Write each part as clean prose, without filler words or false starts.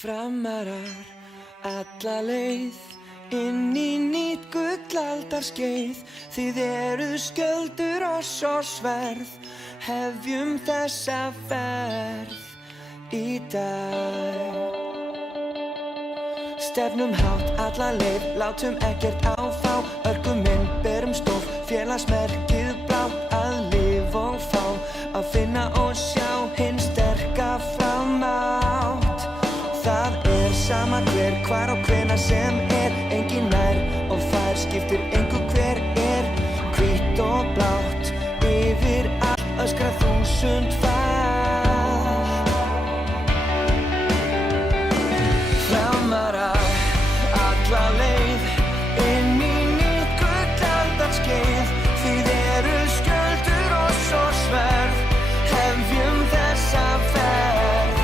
Framarar alla leið inn í nýtt gullaldarskeið. Þið eruð skjöldur, oss og sverð, hefjum þessa ferð í dag. Stefnum hátt alla leið, látum ekkert áfá, örgum inn, berum stof, félagsmerkið blátt, að lif og fá, að finna og sjá hinn sterka framátt. Það sama hver, hvar og hvenær sem engin nær og fær, skiptir engu hver hvítt og blátt, yfir að öskra 1000 far. Framarar alla leið inn í nýtt gullaldarskeið. Þið eruð skjöldur, oss og sverð, hefjum þessa ferð.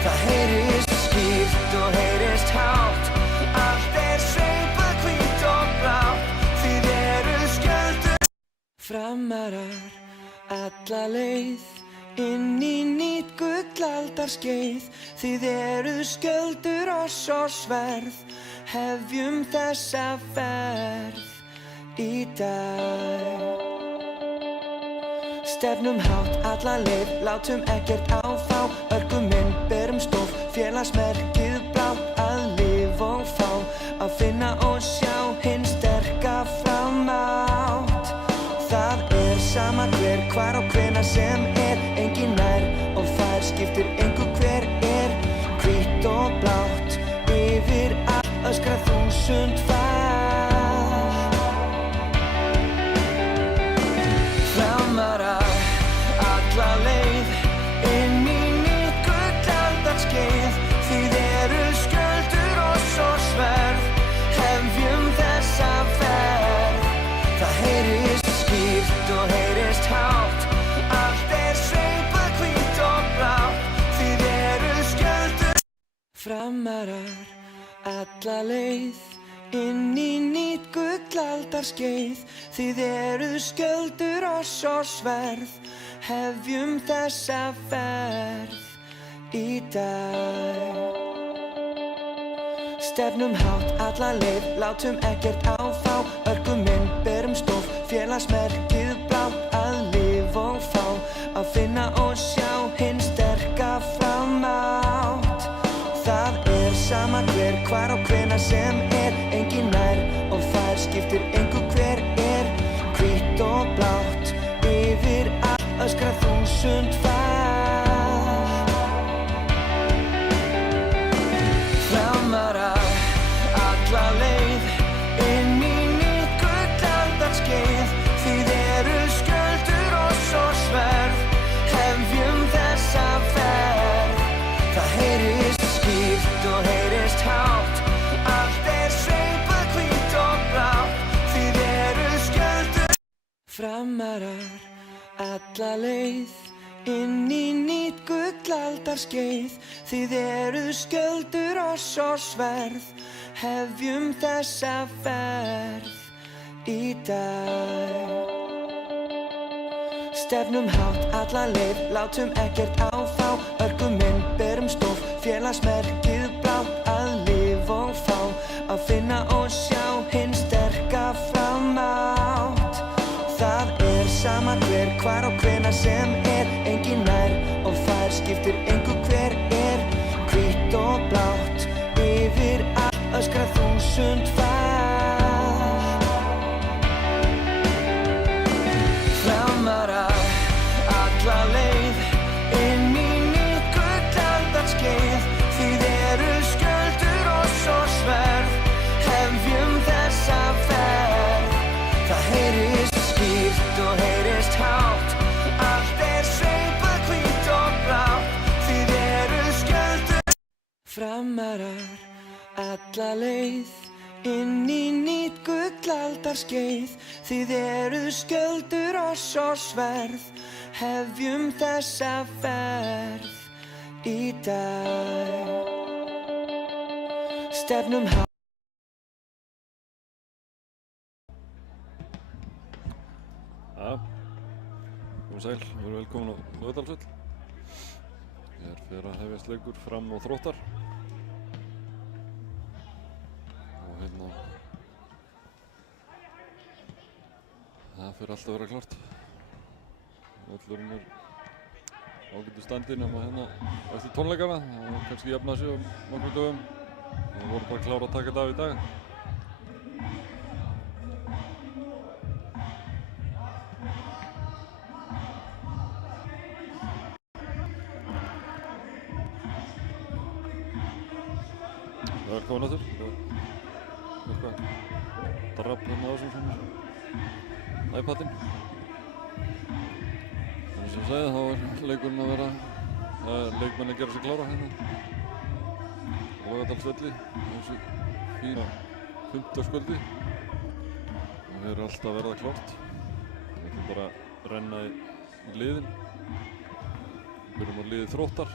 Það heyrist skýrt og heyrist hátt, allt sveipað hvítt og blátt. Þið eruð skjöldur. Framarar alla leið inn í nýtt gullaldarskeið. Þið eruð skjöldur, oss og sverð, hefjum þessa ferð í dag. Stefnum hátt alla leið, látum ekkert áfá, örgum inn, berum stof, félagsmerkið blátt, að lif og fá, að finna og sjá hinn sterka framátt. Það sama hver, hvar og hvenær sem engin nær og fær, skiptir engu hver hvítt og blátt, yfir að öskra 1000 far. Framarar alla leið inn í nýtt gullaldarskeið. Þið eruð skjöldur, oss og sverð, hefjum þessa ferð. Það heyrist skýrt og heyrist hátt, allt sveipað hvítt og blátt. Þið eruð skjöldur. Framarar alla leið inn í nýtt gullaldarskeið. Þið eruð skjöldur, oss og sverð, hefjum þessa ferð í dag. Stefnum hátt alla leið, látum ekkert áfá, örgum inn, berum stof, félagsmerkið blátt, að lif og fá, að finna og sjá hinn sterka framátt. Það sama hver, hvar og hvenær sem engin nær og fær, skiptir engu hver hvítt og blátt, yfir að öskra 1000 far. Framarar alla leið inn í nýtt gullaldarskeið. Þið eruð skjöldur, oss og sverð, hefjum þessa ferð. Það heyrist skýrt og heyrist hátt, allt sveipað hvítt og blátt. Þið eruð skjöldur. Framarar alla leið inn í nýtt gullaldarskeið. Þið eruð skjöldur, oss og sverð, hefjum þessa ferð í dag. Stefnum hátt alla leið, látum ekkert áfá, örgum inn, berum stof, félagsmerkið blátt, að lif og fá, að finna og sjá hinn sterka framátt. Það sama hver, hvar og hvenær sem engin nær og fær, skiptir engu hver hvítt og blátt, yfir að öskra 1000 far. Framarar alla leið inn í nýtt gullaldarskeið. Þið eruð skjöldur, oss og sverð, hefjum þessa ferð. Það heyrist skýrt og heyrist hátt, allt sveipað hvítt og blátt. Þið eruð skjöldur. Framarar alla leið inn í nýtt gullaldarskeið. Þið eruð skjöldur, oss og sverð, hefjum þessa ferð í dag. Stefnum hátt. Komið sæl, við erum velkomin á Laugardalsvöll. Hér fer að hefjast leikur Fram og Þróttar. fyrir alltaf að vera klárt. Völlurinn ágættu standi nema hérna eftir tónleikana. Það var kannski jafnað sig á nokkrum dögum. Við vorum bara klára að taka þetta af í dag. Velkomin aftur. Eitthvað drapp hérna á þessum svona iPadinn. Eins og ég sagði, þá er leikurinn að vera leikmenn að gera sig klára hérna á Laugardalsvelli á þessu fína fimmtudagskvöldi. Það er allt að verða klárt. Við ætlum bara að renna í liðin. Við byrjum á liði Þróttar.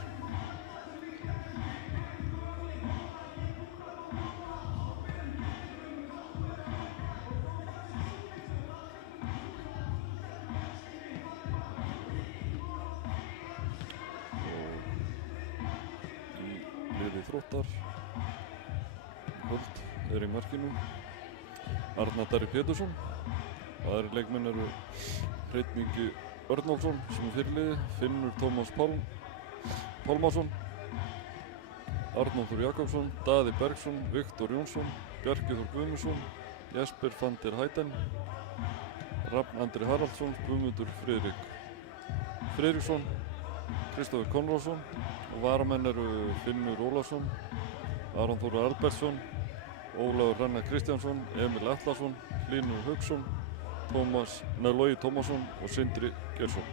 Þróttar Holt er í markinu, Arnar Darri Pétursson. Aðrir leikmenn eru Hreinn Ingi Örnólfsson sem er fyrirliði, Finnur Tómas Pálmason, Arnór Þór Jakobsson, Daði Bergsson, Viktor Jónsson, Bjarki Þór Guðmundsson, Jesper van der Heiden, Rafn Andri Haraldsson, Guðmundur Friðriksson, Kristófur Konráðsson og varamenn eru Finnur Ólafsson, Aron Þór Albertsson, Ólafur Hrannar Kristjánsson, Emil Atlason, Hlynur Hauksson, Logi Tómasson og Sindri Geirsson.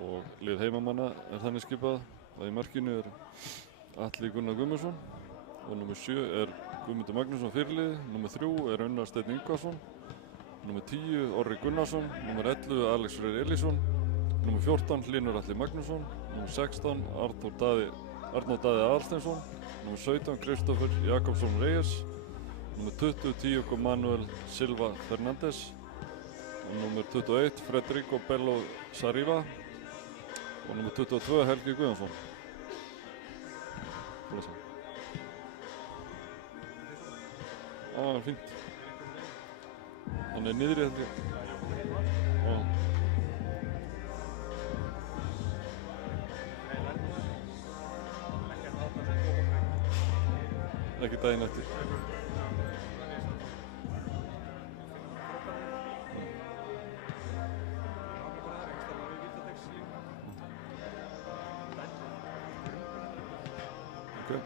Og lið heimamanna er þannig skipað að í markinu er Atli Gunnar Guðmundsson og númer 7 er Guðmundur Magnússon fyrirliði, númer 3 er Unnar Steinn Ingvarsson, númer 10 Orri Gunnarsson, númer 11 Alex Freyr Elísson, númer 14 Hlynur Atli Magnússon, númer 16 Arnór Daði Aðalsteinsson, númer 17 Kristófur Jakobsson Reyes, númer 20 Tíuko Manuel Silva Fernández og númer 21 Frederico Bello Sariva og númer 22 Helgi Guðjónsson. Það er fínt. Hann er niðri held ég. Ekki daginn eftir. Okay.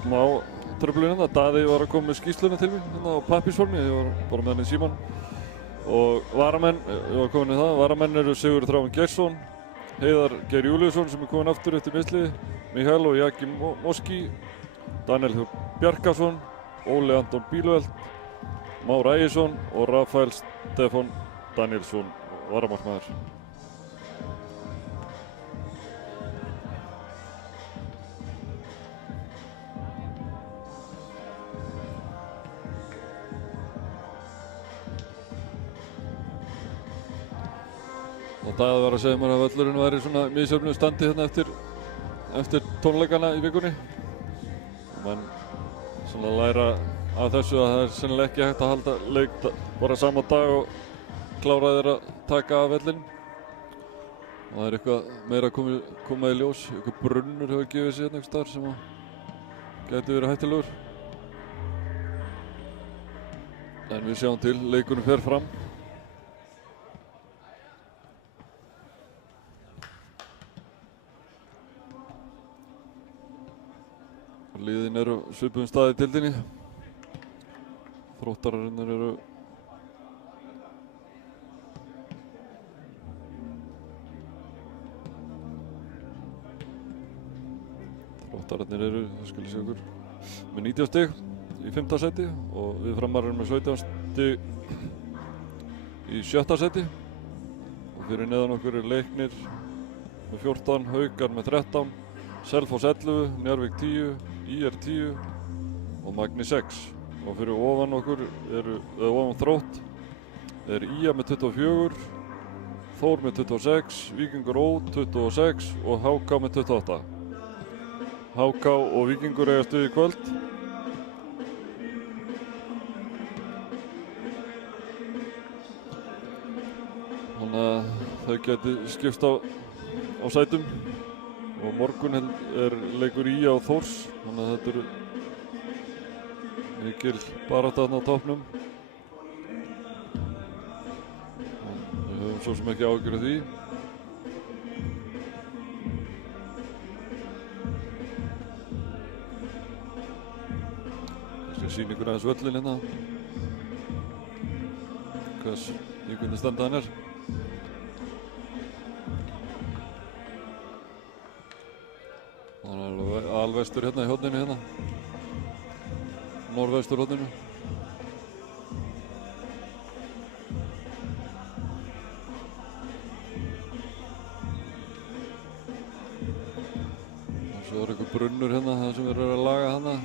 Smá truflun hérna. Daði var að koma með skýrsluna til mín hérna á pappírsformi. Ég var bara með hann í símann. Og varamenn, ég var komin í það, varamenn eru Sigurður Þráinn Geirsson, Heiðar Geir Júlíusson sem er komin aftur eftir meiðsli, Mikael og Jakim Moski, Daniel Þór Bjarkason, Óli Anton Bíluveld, Már Ægisson og Rafael Stefán Danielsson, varamarkmaður. Og Daði var að segja mér að völlurinn væri svona misjöfnu standi hérna eftir tónleikana í vikunni. Menn svona læra af þessu að það er sennilega ekki hægt að halda leik bara sama dag og klára þeir að taka af vellinn. Og það er eitthvað meira að koma í ljós, eitthvað brunnur hefur gefið sig hérna einhvers staðar sem að gæti verið hættulegur. En við sjáum til, leikurinn fer fram. liðin eru svipuðum stað í deildinni. Þróttararnir eru það skal ég segja ykkur, með 90 stig í 5. sæti og við Framar erum með 17 stig í 7. sæti og fyrir neðan okkur er Leiknir með 14, Haukar með 13, Selfoss 11, Njarðvík 10, IR 10 og Magni 6 og fyrir ofan okkur ofan Þrótt er IA með 24, Þór með 26, Víkingur Ó 26 og HK með 28. HK og Víkingur eigast við í kvöld. Þannig að þau geti skipst á sætum og morgun er leikur IA og Þórs, þannig að þetta eru mikil barátta þarna á toppnum. Við höfum svo sem ekki áhyggjur af því. Sýn ykkur aðeins völlin hérna í hvernig standa hann er. Það er alvestur hérna í horninu hérna, norðvestur horninu. Og svo er einhver brunnur hérna, það sem við erum að laga hérna.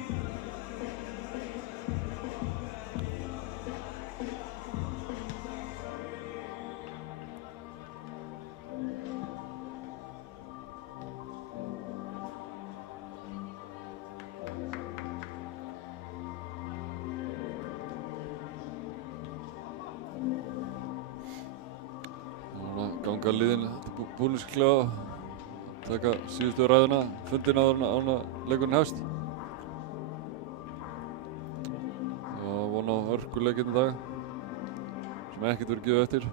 Ganga liðin búningsklega að taka síðustu ræðuna, fundin áður en leikurinn hefst. Það var von á hörkuleikinn í dag sem ekkert verið gefið eftir.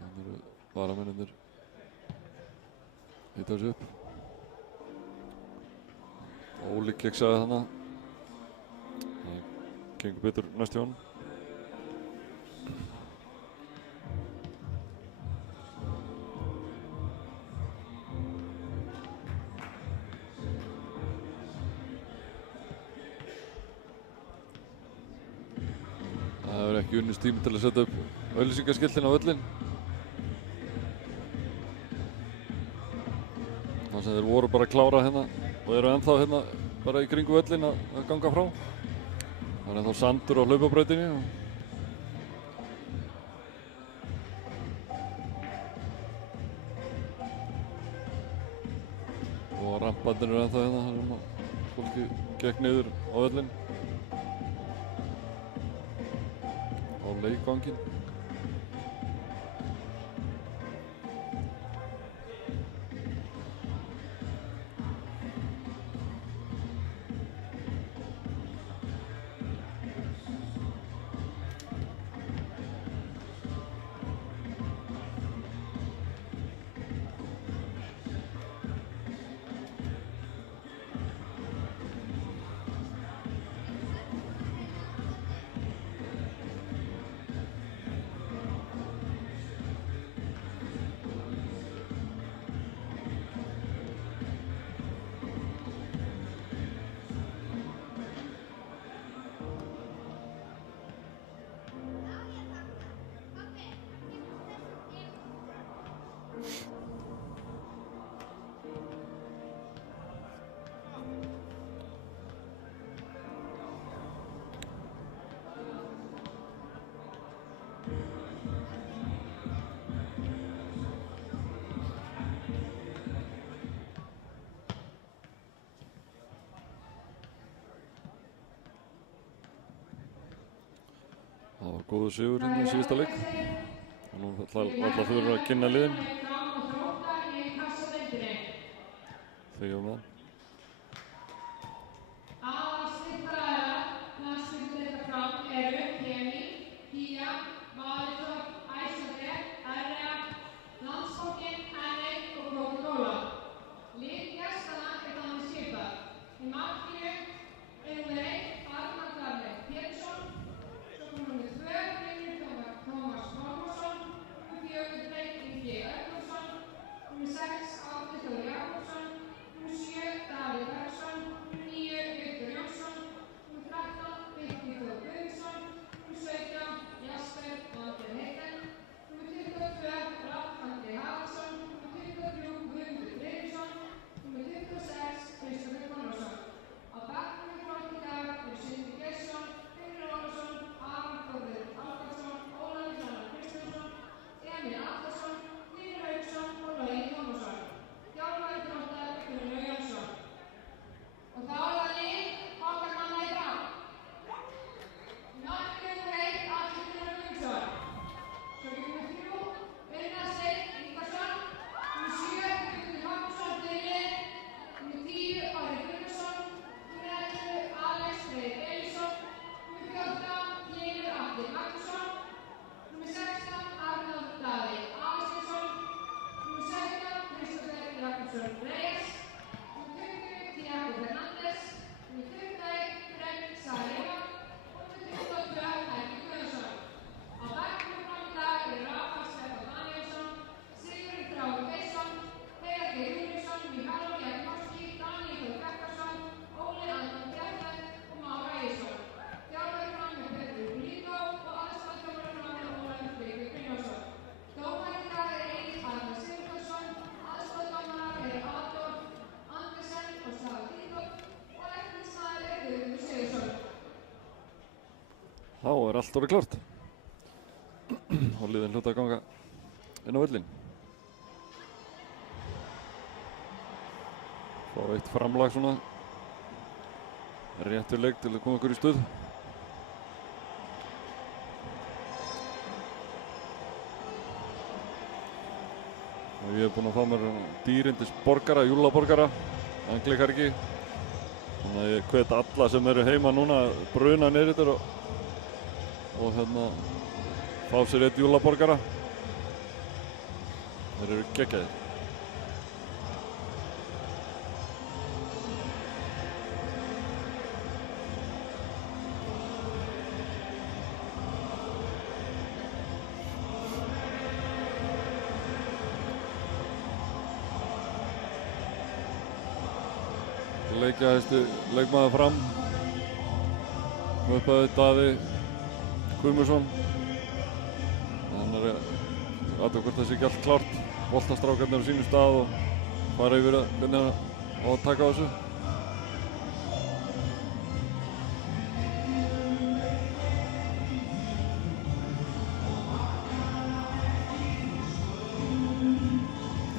Þannig eru varamennirnir hita sig upp. Óli keksaði þarna. Það gengur betur næst hjá honum. Það er ekki unnist tími til að setja upp auglýsingaskiltin á völlinn. Það sem þeir voru bara að klára hérna og eru ennþá hérna bara í kringu völlinn að ganga frá. Það er ennþá sandur á hlaupabrautinni og ramparnir eru ennþá hérna þar sem fólki gekk niður á völlinn. Á leikvanginn. Það var góður sigur hérna í síðasta leik. Nú ætla þau að kynna liðin. Þegar með. Landsbankinn, N1 og Coca-Cola. Þá er allt orðið klárt og liðin hluta að ganga inn á völlinn. Fá eitt framlag svona réttur leik til að koma okkur í stuð. Og ég hef búinn að fá mér dýrindis borgara, júlaborgara, anglikar ekki. Þannig að ég hvet alla sem eru heima núna að bruna niður þetta og fá sér eitt júlaborgara. Þeir eru geggjaðir. Leikjahæsti leikmaður Fram, upphæðið Daði Guðmundsson. Hann er að hvort það sé ekki allt klárt. Boltastrákarnir á sínum stað og fara yfir hvernig hann á að taka á þessu.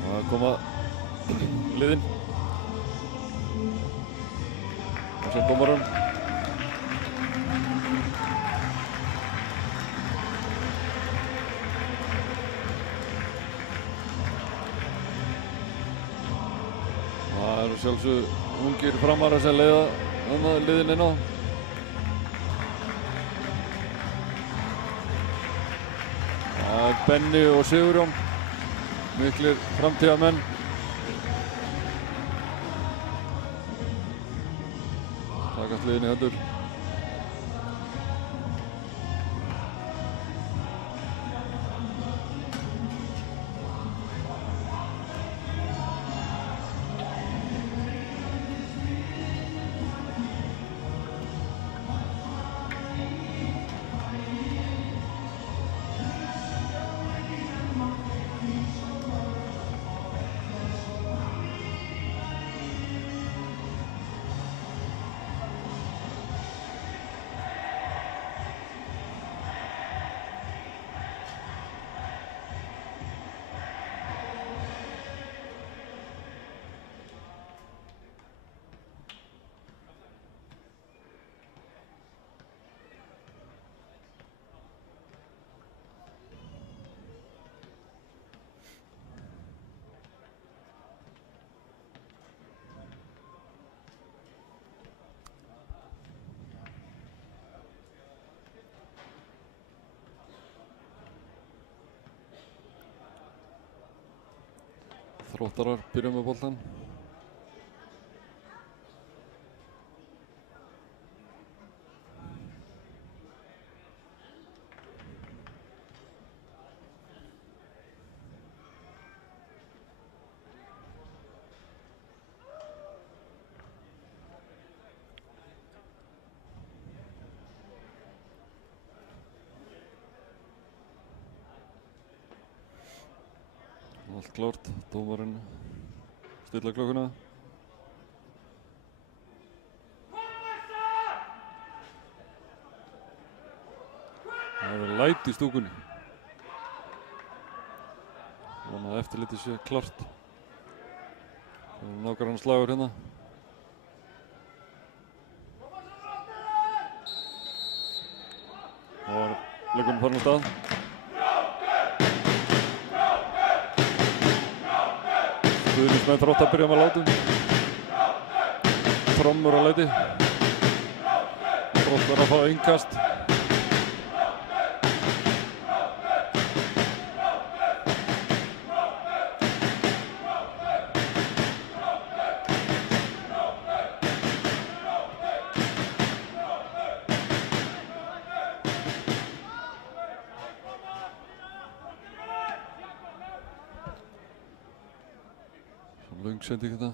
Það koma liðin. Þessar dómarum. Það eru sjálfsögðu ungir Framarar sem leiða liðin inn á. Það er Benni og Sigurjón, miklir framtíðarmenn. Takast liðin í hendur. Þróttarar byrja með boltan. Allt klárt, dómarinn stilla klukkuna. Það er læti í stúkunni. Þannig að eftirlitið sé klárt. Það er nákvæmlega slagur hérna. Það var leikurinn farin á stað. Stuðningsmenn Þróttar byrja með látum. Trommur á leiti. Þróttar að fá innkast. Löng sending þetta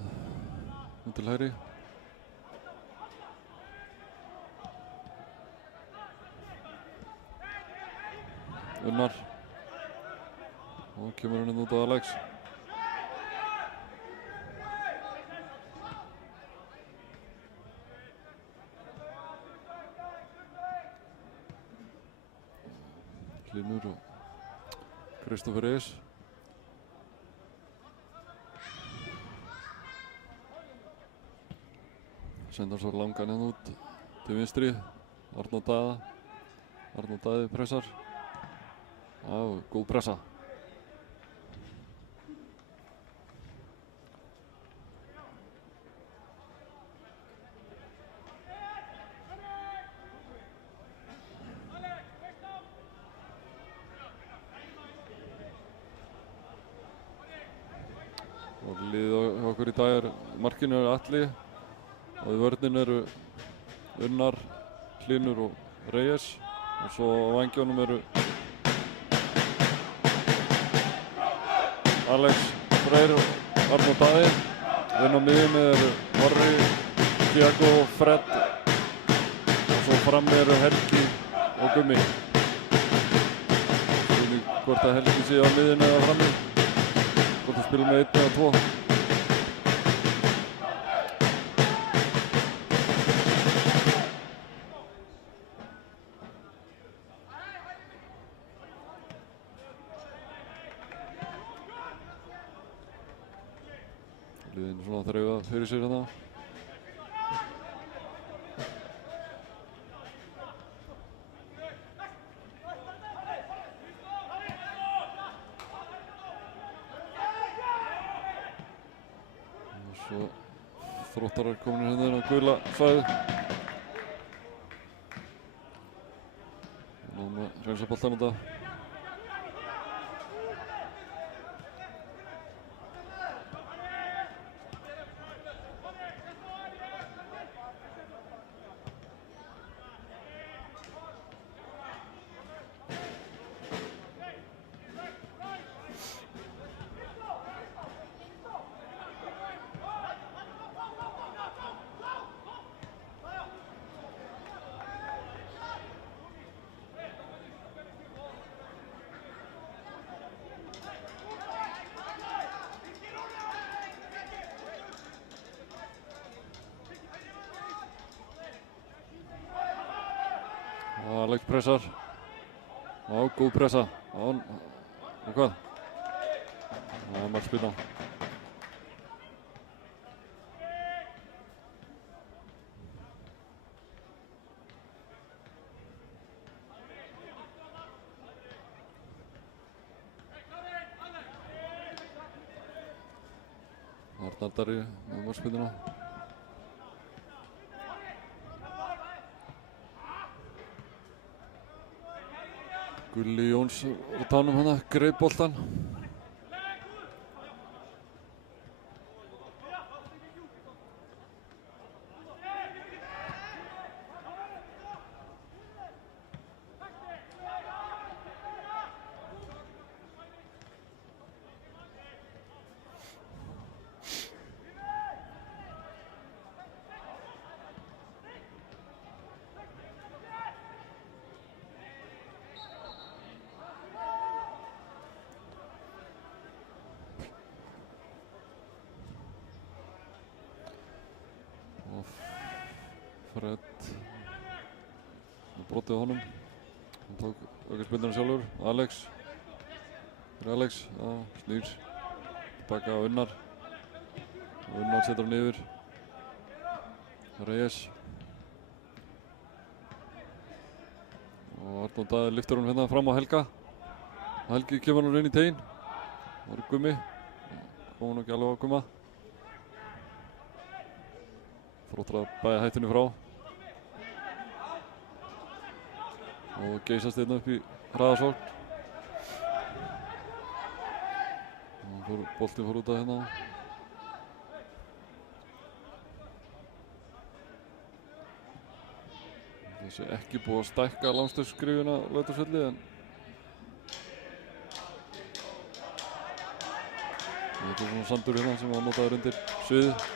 til hægri. Unnar og kemur hann út á Alex. Hlynur og Kristoffer Reyes. Senda svo langan hérna út til vinstri. Arnór Daði pressar. Já, góð pressa. Og liðið okkur í dag markinu Atli og í vörnin eru Unnar, Hlynur og Reyes og svo á vængjónum eru Alex Freyr og Arnór Daði. Inn á miðjunni eru Orri, Tiago, Fred og svo frammi eru Helgi og Gummi. Spurning hvort að Helgi sé á miðjunni eða frammi. Hvort að spila með 1 eða 2. Liðin svona þreifa fyrir sér hérna. Og svo Þróttarar komin hérna inn á gula svæðið. Náum að hreinsa boltann þetta. Alex pressar. Já, góð pressa. Já, og hvað? Já, markspyrna. Arnar Darri með markspyrnuna. Gulli Jóns á tánum hana, greip boltan. Fred brotið á honum. Hann tók aukaspyrnuna sjálfur. Alex, já, snýr tilbaka á Unnar og Unnar setur hann yfir. Reyes og Arnór Daði lyftir hann hérna fram á Helga. Helgi kemur hann inn í teginn. Það var Gummi, kom hann ekki alveg á Gumma. Þróttarar bæði hættunni frá og geysast hérna upp í hraðasókn. Boltinn fór út af hérna. Þessi ekki búið að stækka langstöðsskrifina á Laugardalsvelli en þetta er svona sandur hérna sem var notaður undir sviðið.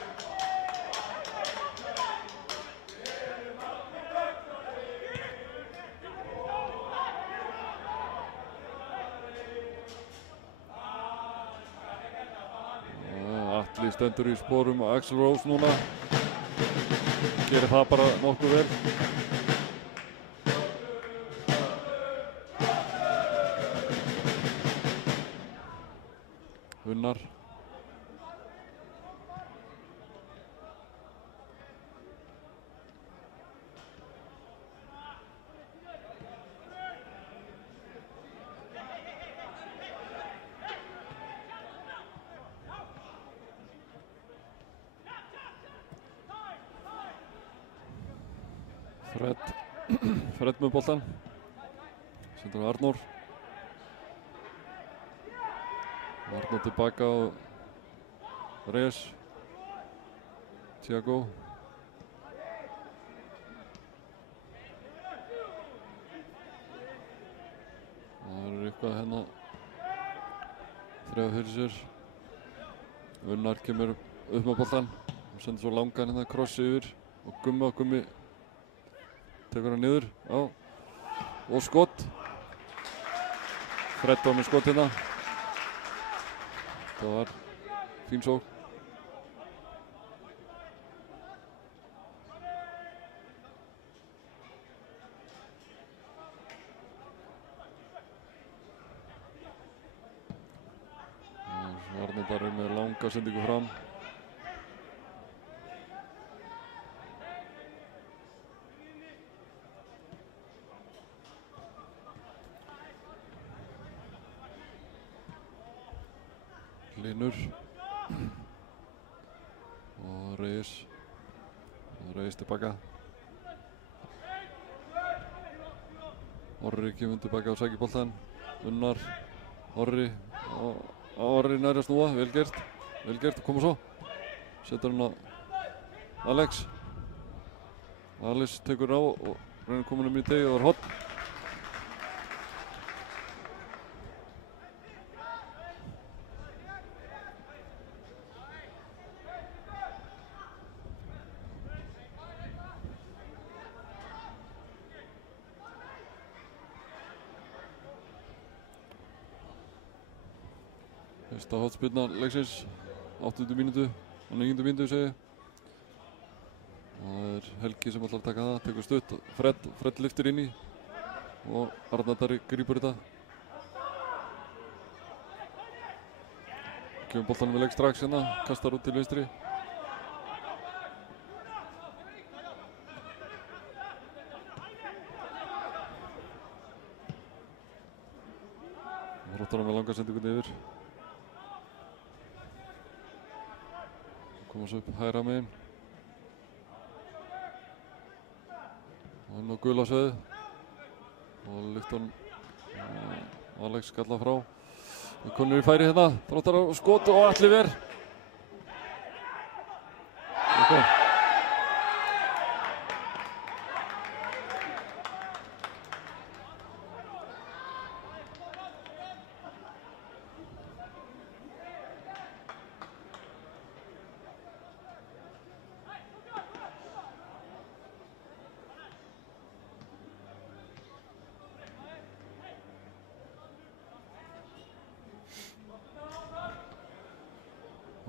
Atli stendur í sporum á Axl Rose núna. Gerir það bara nokkuð vel. Unnar. Fred með boltan. Sendur Arnór. Arnór tilbaka og Reyes. Thiago. Það er eitthvað hérna þrefa fyrir sér. Unnar kemur upp með boltan og sendur svo langan hérna kross yfir og Gummi tekur hann niður og skot. Fred var með skot hérna. Það var fín sókn. Arnór bara með langa sendingu fram. Linur og Reyes tilbaka. Orri kemur tilbaka og sækir boltan. Unnar, Orri og Orri nær að snúa, vel gert, koma svo. Setur hann á Alex. Alex tekur á og reynir komin í tegi og það var hotn. Fyrsta hotspyrna leiksins, 8. mínútu og 9. mínútu segi ég. Það er Helgi sem ætlar að taka það, tekur stutt. Fred lyftir inn í og Arnar Darri grípur þetta. Kemur boltanum með leik strax hérna, kastar út til vinstri. Róttar hann með langa sendingunni yfir. Koma svo upp hægra megin. Og hann á gula sveið. Og Lykton Alex skalla frá. Við konum í færi hérna. Þróttar á skot og Atli Ver. Okay.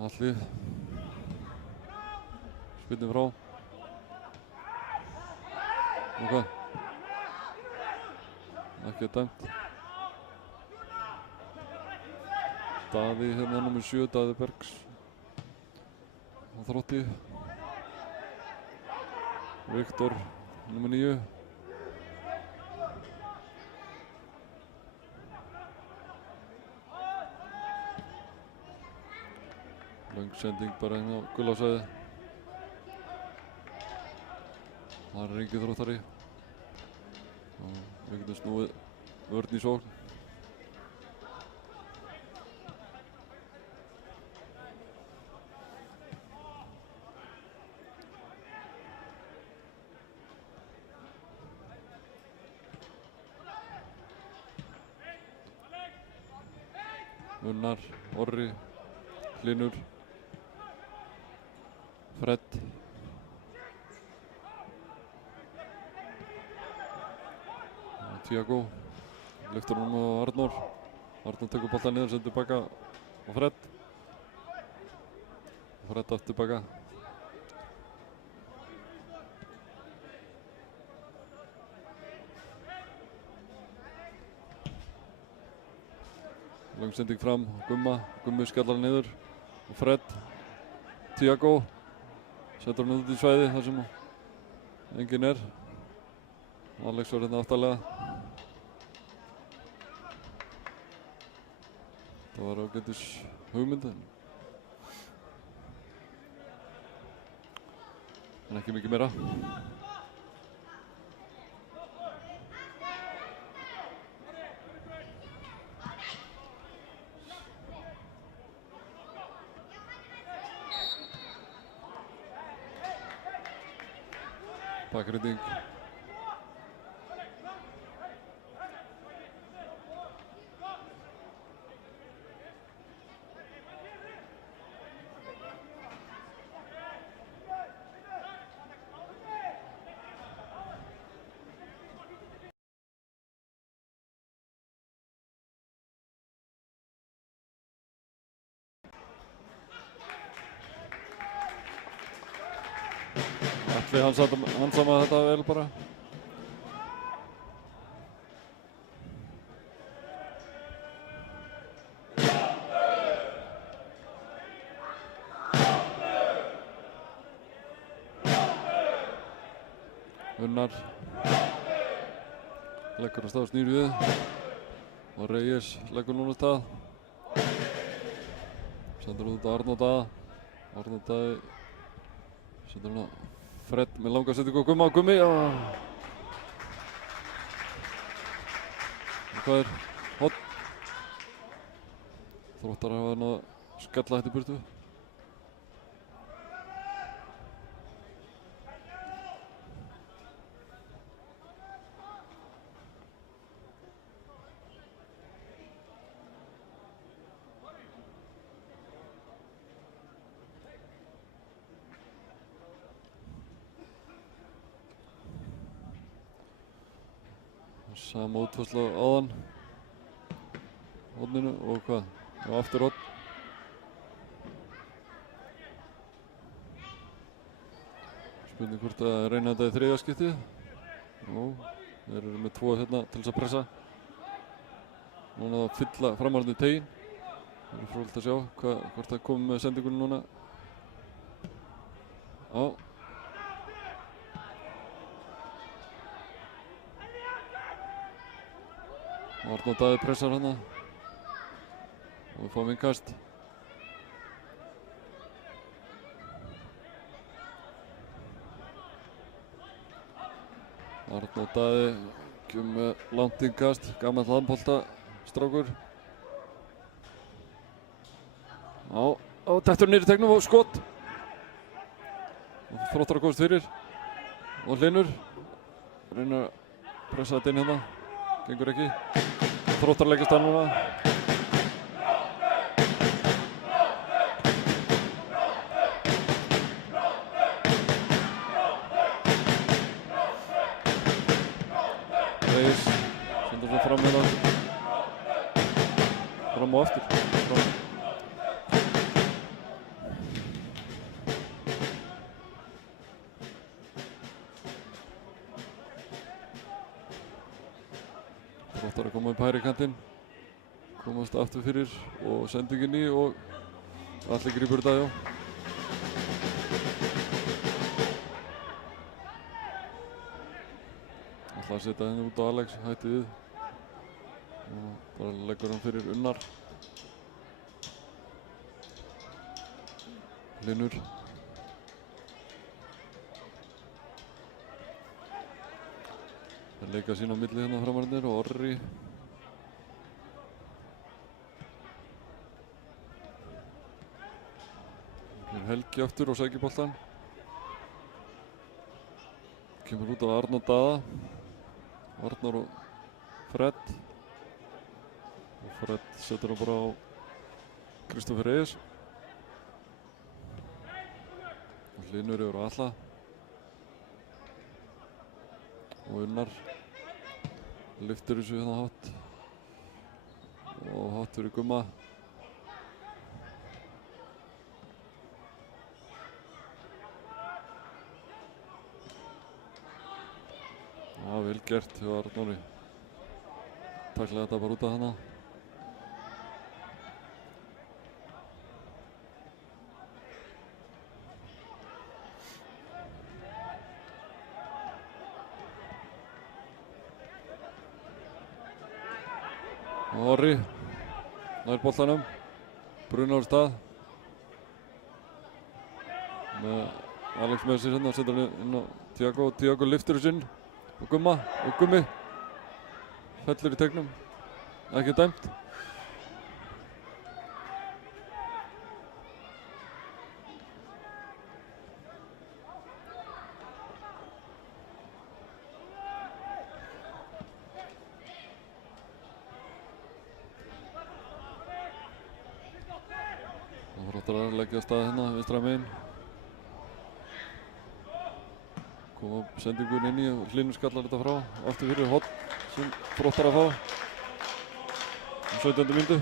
Atli spilnir frá. Ok. Ekki dæmt. Daði hérna nummer 7, Daði Bergs á Þrótti. Viktor nummer 9. Löng sending bara hérna á gulásæði. Það er engin Þróttari. Við getum snúið vörn í sókn. Unnar, Orri, Hlynur, Fred. Thiago, lyftur honum á Arnór. Arnór tekur boltan niður, sendur tilbaka á Fred. Fred aftur tilbaka. Langsending fram, Gummi skallar niður og Fred, Tiago setur hann út í svæði þar sem enginn er. Alex var hérna aftarlega. Það var ágætis hugmynd en ekki mikið meira. Bakgrinding. Atli handsama þetta vel bara. Unnar leggur að stað, snýr við og Reyes leggur núna stað. Sendur út á Arnór Daða. Arnór Daði sendur hann á Fred með langa settingu og Gummi. Og hvað er hot? Þróttar hafa hann að skella þetta í burtu. Sama útfærsla áðan horninu og hvað? Já, aftur horn. Spurning hvort að reyna þetta í þriðja skiptið. Nú, þeir eru með 2 hérna til þess að pressa. Núna að fylla framhaldið teginn. Það er fróðilegt að sjá hvort það komið með sendingunum núna. Já. Arnór Daði pressar hana og við fáum innkast. Arnór Daði kemur með langt innkast, gamall handboltastrákur. Já, dettur niður í tegnum og skot. Þróttar að komast fyrir og Hlynur reynir að pressa þetta inn hérna. Gengur ekki. Þróttar leggist að núna. Reyes sendur svo fram með það. Fram og aftur. Fram. Þróttar að koma upp hægri kantinn, komast aftur fyrir og sendingin í og Atli grípur þetta, já. Ætla að setja henni út á Alex, hætti við og bara leggur hann fyrir Unnar. Hlynur. Það leika sín á milli hérna framarnir og Orri. Helgi aftur og sækir boltann. Kemur út á Arnór Daða. Arnór og Fred. Og Fred setur hann bara á Kristoffer Reyes. Og Hlynur yfir á Atla. Og Unnar lyftir þessu hérna hátt og hátt fyrir Gumma. Já, vel gert hjá Arnóri. Taklaði þetta bara út af hana. og Orri nær boltanum, brunar á stað með Alex með sér hérna, setur hann inn á Tiago, Tiago lyftir sinn og Gummi fellur í tegnum, ekki dæmt. Þróttarar leggja af stað hérna vinstra megin. Koma sendingun inn í og Hlynur skallar þetta frá. Aftur fyrir horn sem Þróttarar fá. 17. mínútu.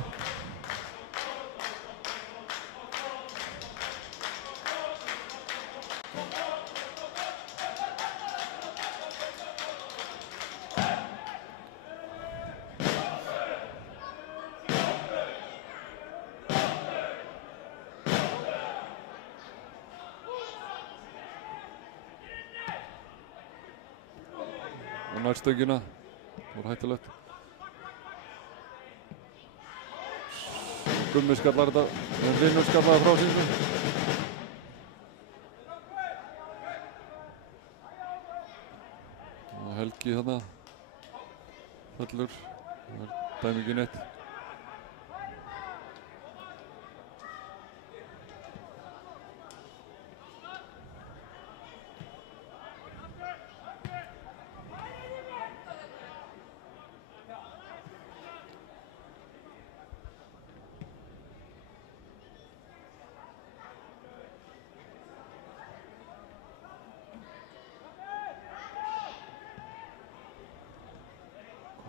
Nærstöngina, það var hættulegt. Gummi skallar þetta, en Hlynur skallar það frá sínu. Og Helgi þarna, fellur, það dæmi ekki neitt.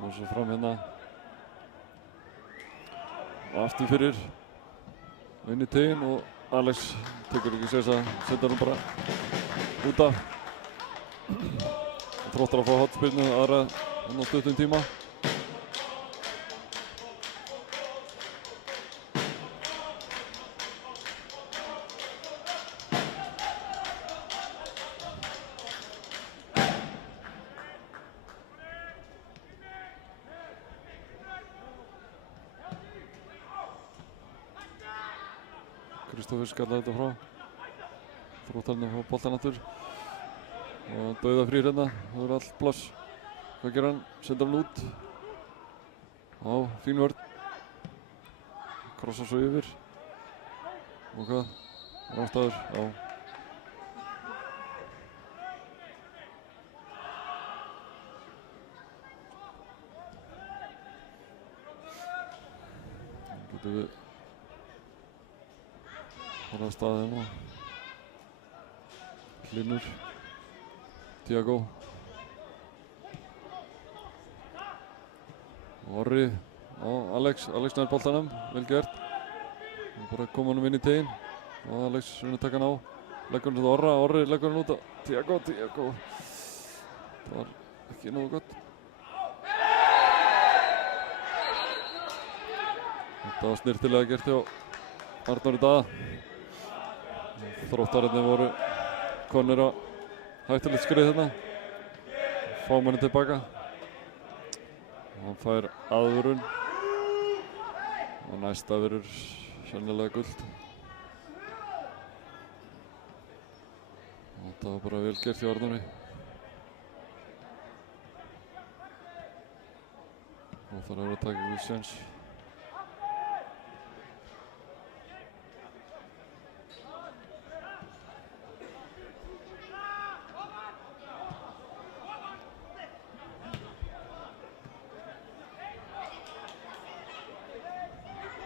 Og svo fram hérna og aftur fyrir og inn í teginn og Alex tekur ekki sérs að setja hann bara út af. Þróttar að fá hornspyrnu aðra á stuttum tíma. Kristófur skallar þetta frá. Þróttararnir fá boltann aftur. Og dauðafrýr hérna, það verður allt pláss. Hvað gerir hann? Sendir hann út. Já, fín vörn. Krossar svo yfir. Og hvað? Rástaður, já. Getum við fara af stað hérna. Hlynur, Tiago, Orri, Alex nær boltanum, vel gert. Bara koma hann inn í teginn og Alex reyna að taka hann á. Leggur hann til Orri leggur hann út á Tiago. Það var ekki nógu gott. Þetta var snyrtilega gert hjá Arnóri Daða. Þróttararnir voru konir á hættulegt skrið hérna. Fá manni tilbaka. Hann fær aðvörun. Og næsta verður sennilega guld. Þetta var bara vel gert hjá Arnóri. Og það er að taka ykkur séns.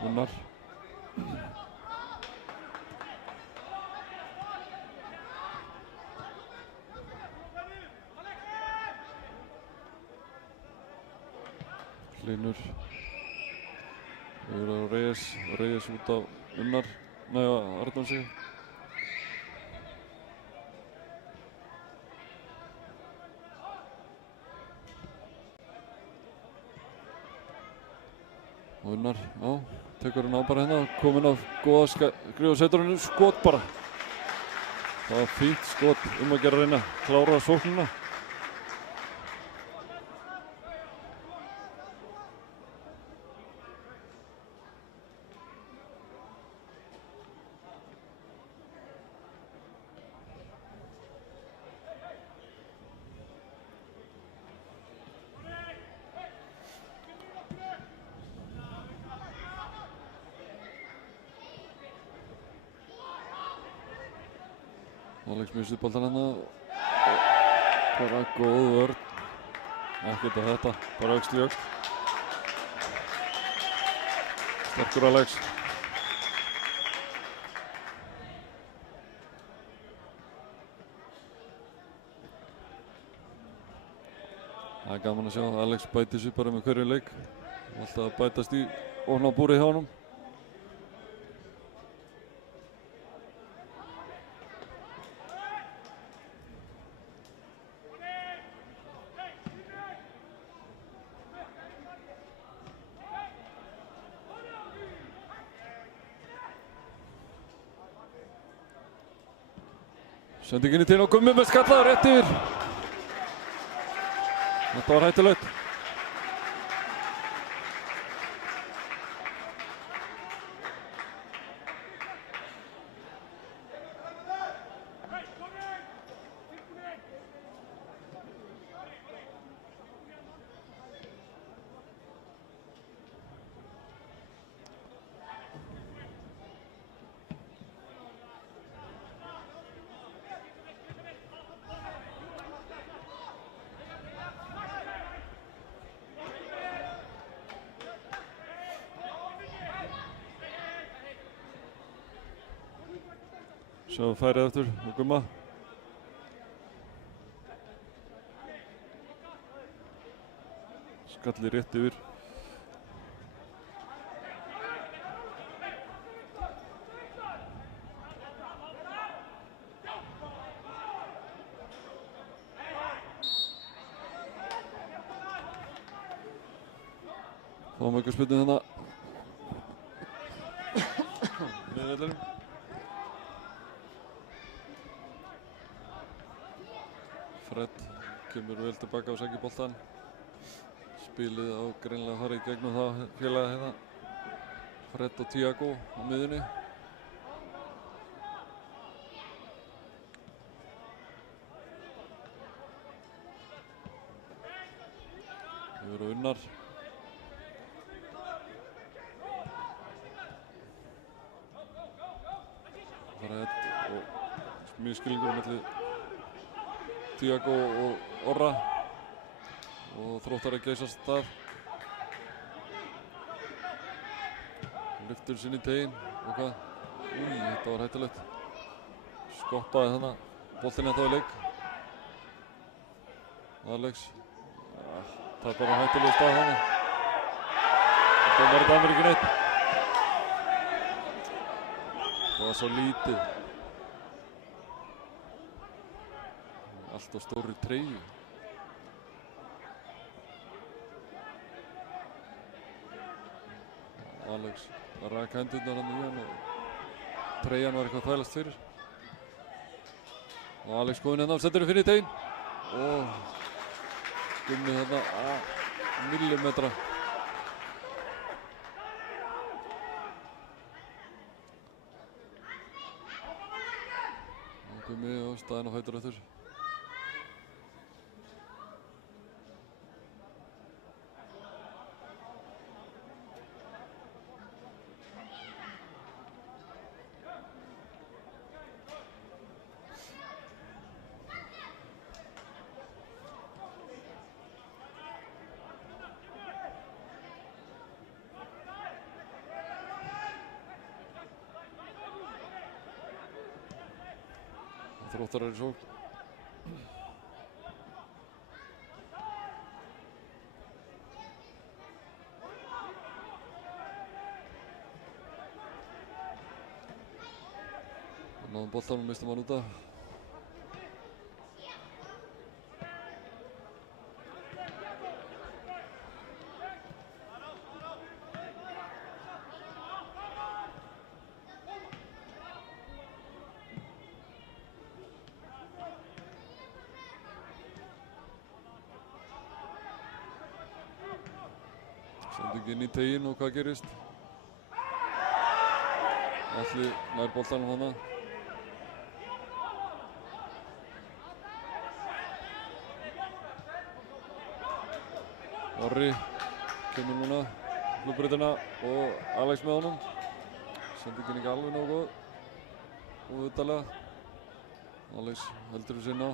Unnar. Hlynur. Yfir á Reyes út á Unnar. Nei, á Arnónsi. Og Unnar, já. Tekur hann á bara hérna, kominn á góða skrif og setur hann skot bara. Það var fínt skot að gera reyna, klára sóknina. Alex missir boltan hérna og bara góð vörn. Ekkert að þetta, bara öxl í öxl. Sterkur Alex. Það er gaman að sjá að Alex bætir sig bara með hverju leik. Alltaf að bætast í ofan á búrið hjá honum. Sendingin í tíðin og Gummi með skalla rétt yfir. Þetta var hættulegt. Svo færið eftir og Gumma. Skalli rétt yfir. Fáum eitthvað spilnum þarna. Miðvellinum. Fred kemur vel tilbaka og sækir boltan. Spilið á greinilega að fara í gegnum það félaga hérna. Fred og Tiago á miðjunni. Yfir og Unnar. Fred og mjög skilningur milli Tiago og Orra og Þróttari geysast það. Lyftur sinni í teginn og hvað? Þetta var hættulegt. Skoppaði þannig boltinn ennþá í leik. Alex. Það er bara hættuleg stað þannig. Þetta var þetta ekki neitt. Það var svo lítið. Allt á stóri treyju. Alex rak hendurnar hann í hann og treyjan var eitthvað að þvælast fyrir. Og Alex kominn hérna og setur henni fyrir í teginn. Og Gummi þarna millimetra. Og Gummi á staðinn og fætur eftir. Þróttarar í sókn. Náðum boltanum og mistum hann út af. Sending inn í teginn og hvað gerist? Atli nær boltanum hana. Orri kemur núna hlúbreytina og Alex með honum. Sendingin ekki alveg nógu góð og uttalega. Alex heldur þessu inn á.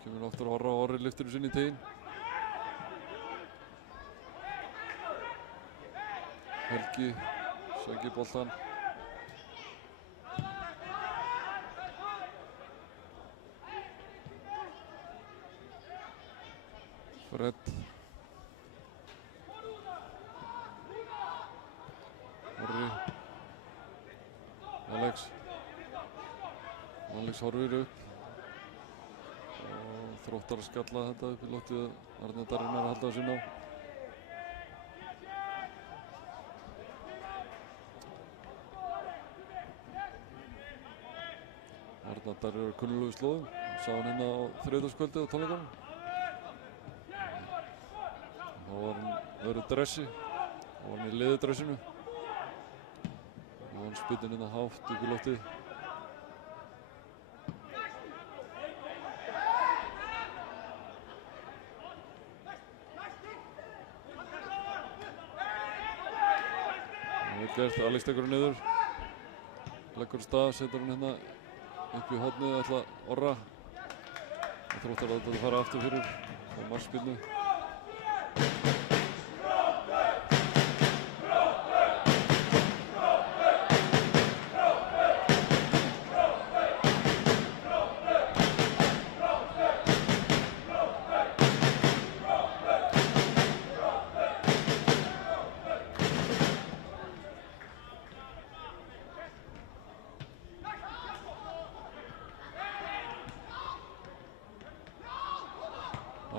Kemur aftur Orra og Orri lyftir þessu inn í teginn. Helgi sækir boltan. Fred. Orri. Alex horfir upp. Og Þróttar að skalla þetta upp í loftið. Arnar Darri nær að halda þessu inn á. Arnar Darri er kunnulegu slóðum. Sá hann hérna á þriðjudagskvöldið á tónleikunum. Þá var hann öðru dressi. Þá var hann í liðudressinu. Og hann spyttin hérna hátt upp í loftið. Gert, Alex tekur hann niður, leggur stað, setur hann hérna upp í hornið, ætla Orra. Þróttar að þetta fara aftur fyrir á markspyrnu.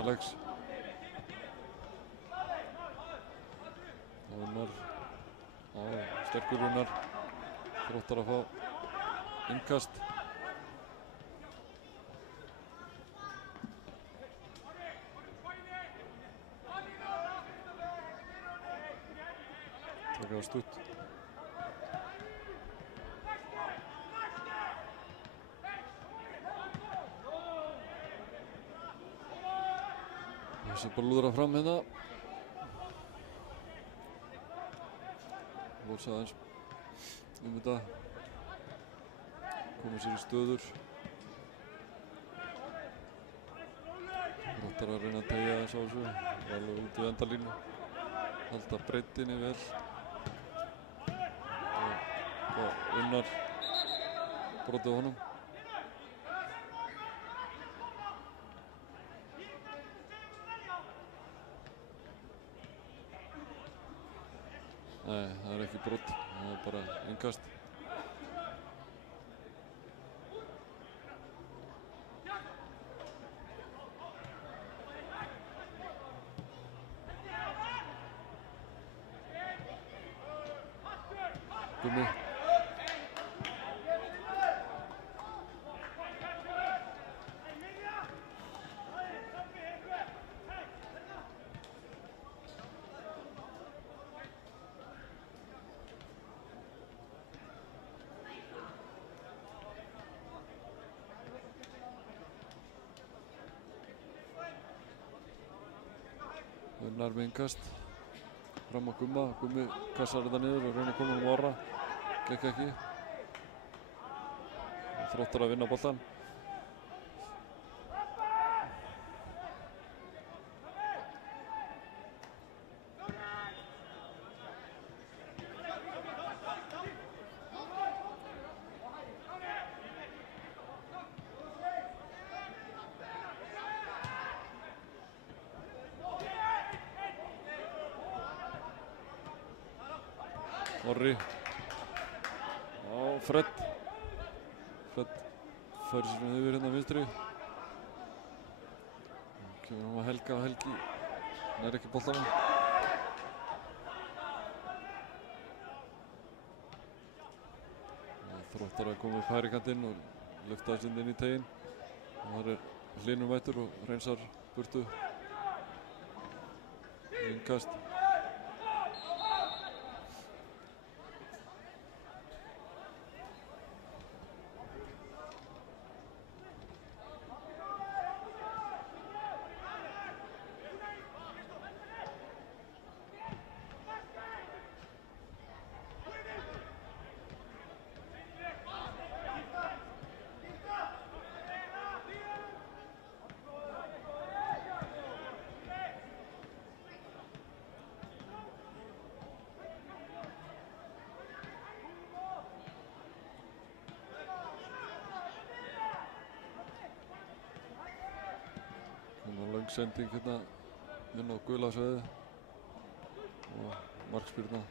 Alex Rúnar sterkur Rúnar Þróttar að fá innkast taka á stutt þessi bara lúðra fram hérna Lósa aðeins þetta koma sér í stöður Þróttar að reyna að teygja þess á þessu alveg út við endalínu halda breiddinni vel og Unnar brotið á honum Nei, það er ekki brot, það er bara innkast. Gummi. Unnar með innkast fram á Gumma, Gummi kassar þetta niður og reynir að koma um Orra gekk ekki Þróttar að vinna boltan Orri á Fred fær sér yfir hérna vinstri kemur hann að Helga og Helgi nær ekki boltanum Þróttar að koma upp hægri kantinn og lyfta þessu inn í teginn og þar er Hlynur mættur og hreinsar burtu innkast löng sending hérna inn á gula svæðið og markspyrna.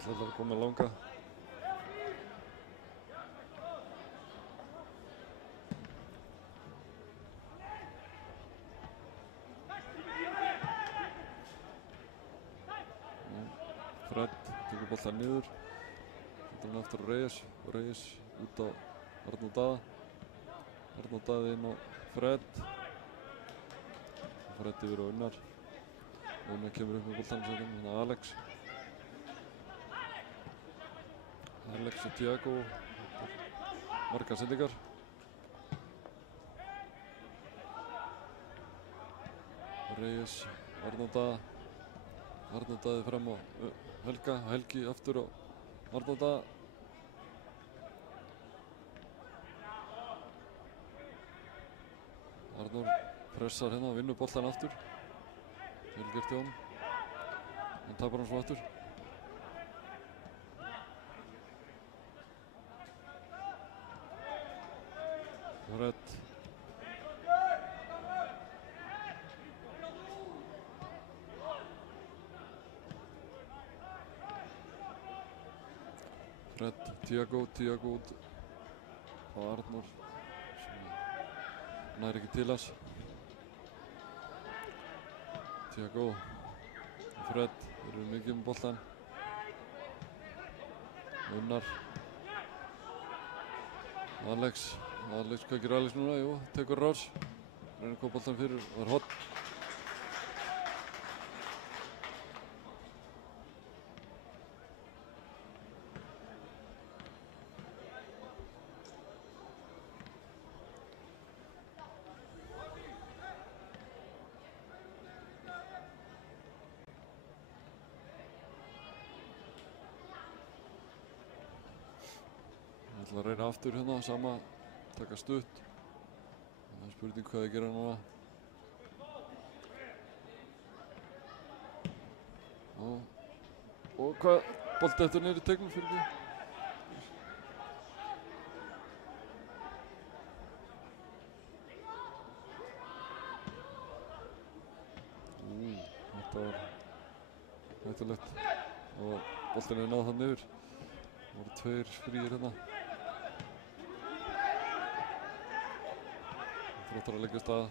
Það ætlar að koma langa. Fred tekur boltan niður, setur hann aftur á Reyes og Reyes út á Arnór Daða. Arnór Daði inn á Fred. Fred yfir á Unnar. Unnar kemur upp með boltan og setur hann á Alex. Alex og Tiago. Margar sendingar. Reyes, Arnór Daða. Arnór Daði fram á Helga, Helgi aftur á Arnór Daða. Arnór pressar hérna og vinnur boltan aftur. Vel gert hjá honum. Hann tapar hann svo aftur. Fred. Fred, Tiago út á Arnór sem nær ekki til hans. Tiago og Fred eru mikið með boltan. Unnar. Alex, hvað gerir Alex núna? Jú, tekur rás. Reynir að koma boltan fyrir, var hot. Það ætla að reyna aftur hérna, sama, taka stutt. Það er spurning hvað þið gera núna. Og hvað, bolti eftir niður í tegnum fyrir ekki? Þetta var hættulegt og boltin er náð hann yfir. Það voru tveir fríir hérna. Þróttar að leggja af stað.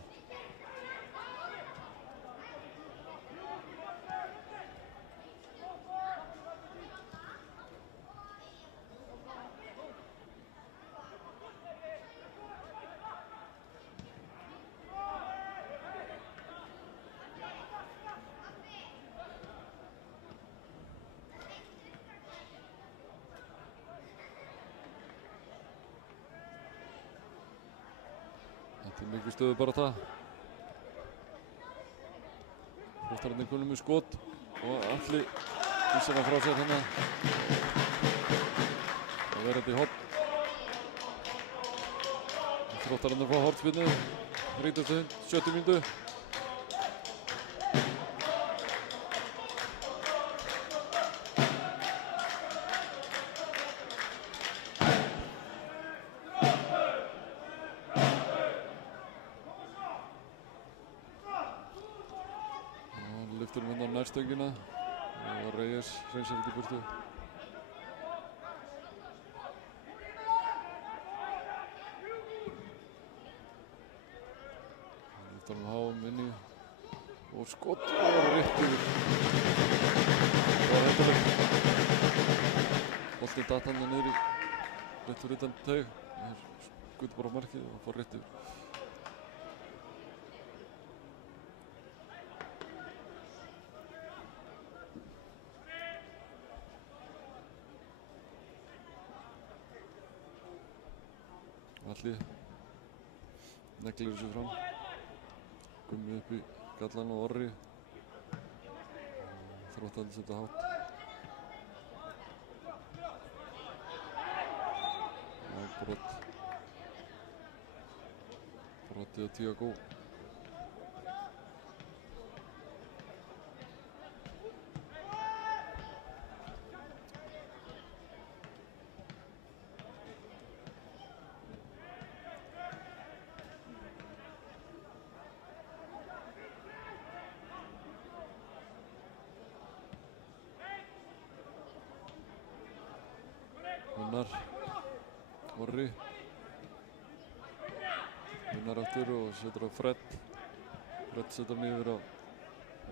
Þetta er mikið stöðu bara það. Þróttararnir konum með skot og Atli vísar hann frá sér hérna. Það verður þetta í horn. Þróttararnir fá hornspyrnu. 70 mínútu. Lyftur hann á nærstöngina og Reyes hreinsar þetta í burtu. Lyftur hann á háum inni og skot og rétt yfir. Það var hættulegt. Boltinn datt hann niður í rétt fyrir utan teig. Það skutt bara á markið og fór rétt yfir. Atli neglir þessu fram. Gummi upp í gallan og Orri. Þróttararnir setja hátt. Og brot Roddi og Tiago. Gunnar, Orri. Gunnar aftur og setur á Fred. Fred setur hann yfir á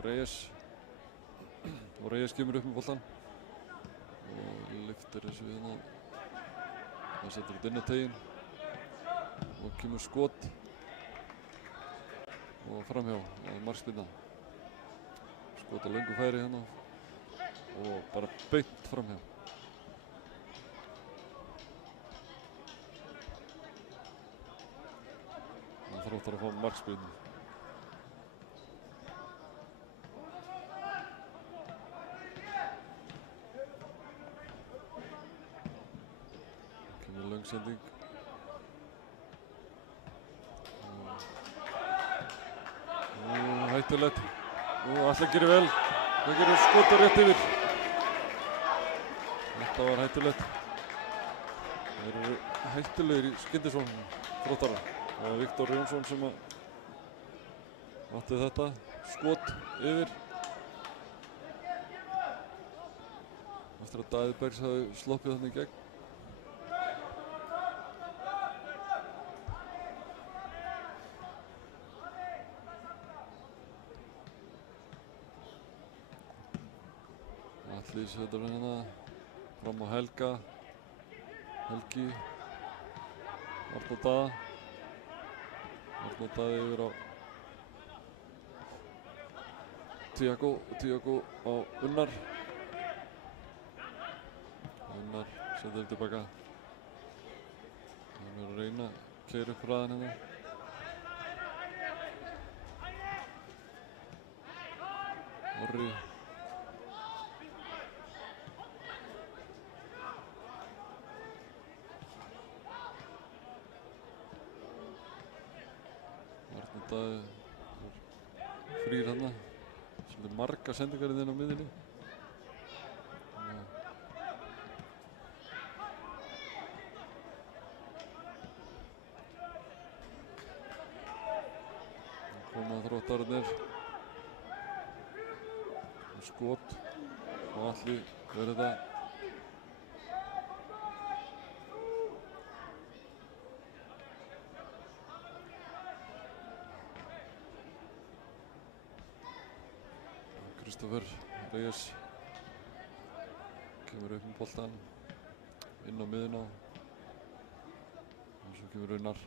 Reyes. Og Reyes kemur upp með boltan. Og lyftir þessu hérna. Það setur þetta inn á teginn. Og kemur skot. Og framhjá að markspyrna. Skot á löngu færi hérna. Og bara beint framhjá. Þróttar að fá markspyrnu. Kemur löngsending. Hættulegt. Allir gerir vel. Það gerir skotur rétt yfir. Þetta var hættulegt. Þeir eru hættulegir í skyndisóknum Þróttara. Það var Viktor Jónsson sem átti þetta skot yfir eftir að Davíð Bergs hafi sloppið þannig í gegn. Atli setur hérna fram á Helgi Arnór Daða. Arnór Daði yfir á Tiago á Unnar. Unnar setur tilbaka. Hann er að reyna að keyra upp hraðan hérna. Orri. Daði frýr hérna. Svolítið marga sendingar inn á miðjunni. Það koma Þróttararnir. Skot. Og Atli verður þetta. Kristoffer Reyes kemur upp með boltan inn á miðuna og svo kemur Unnar.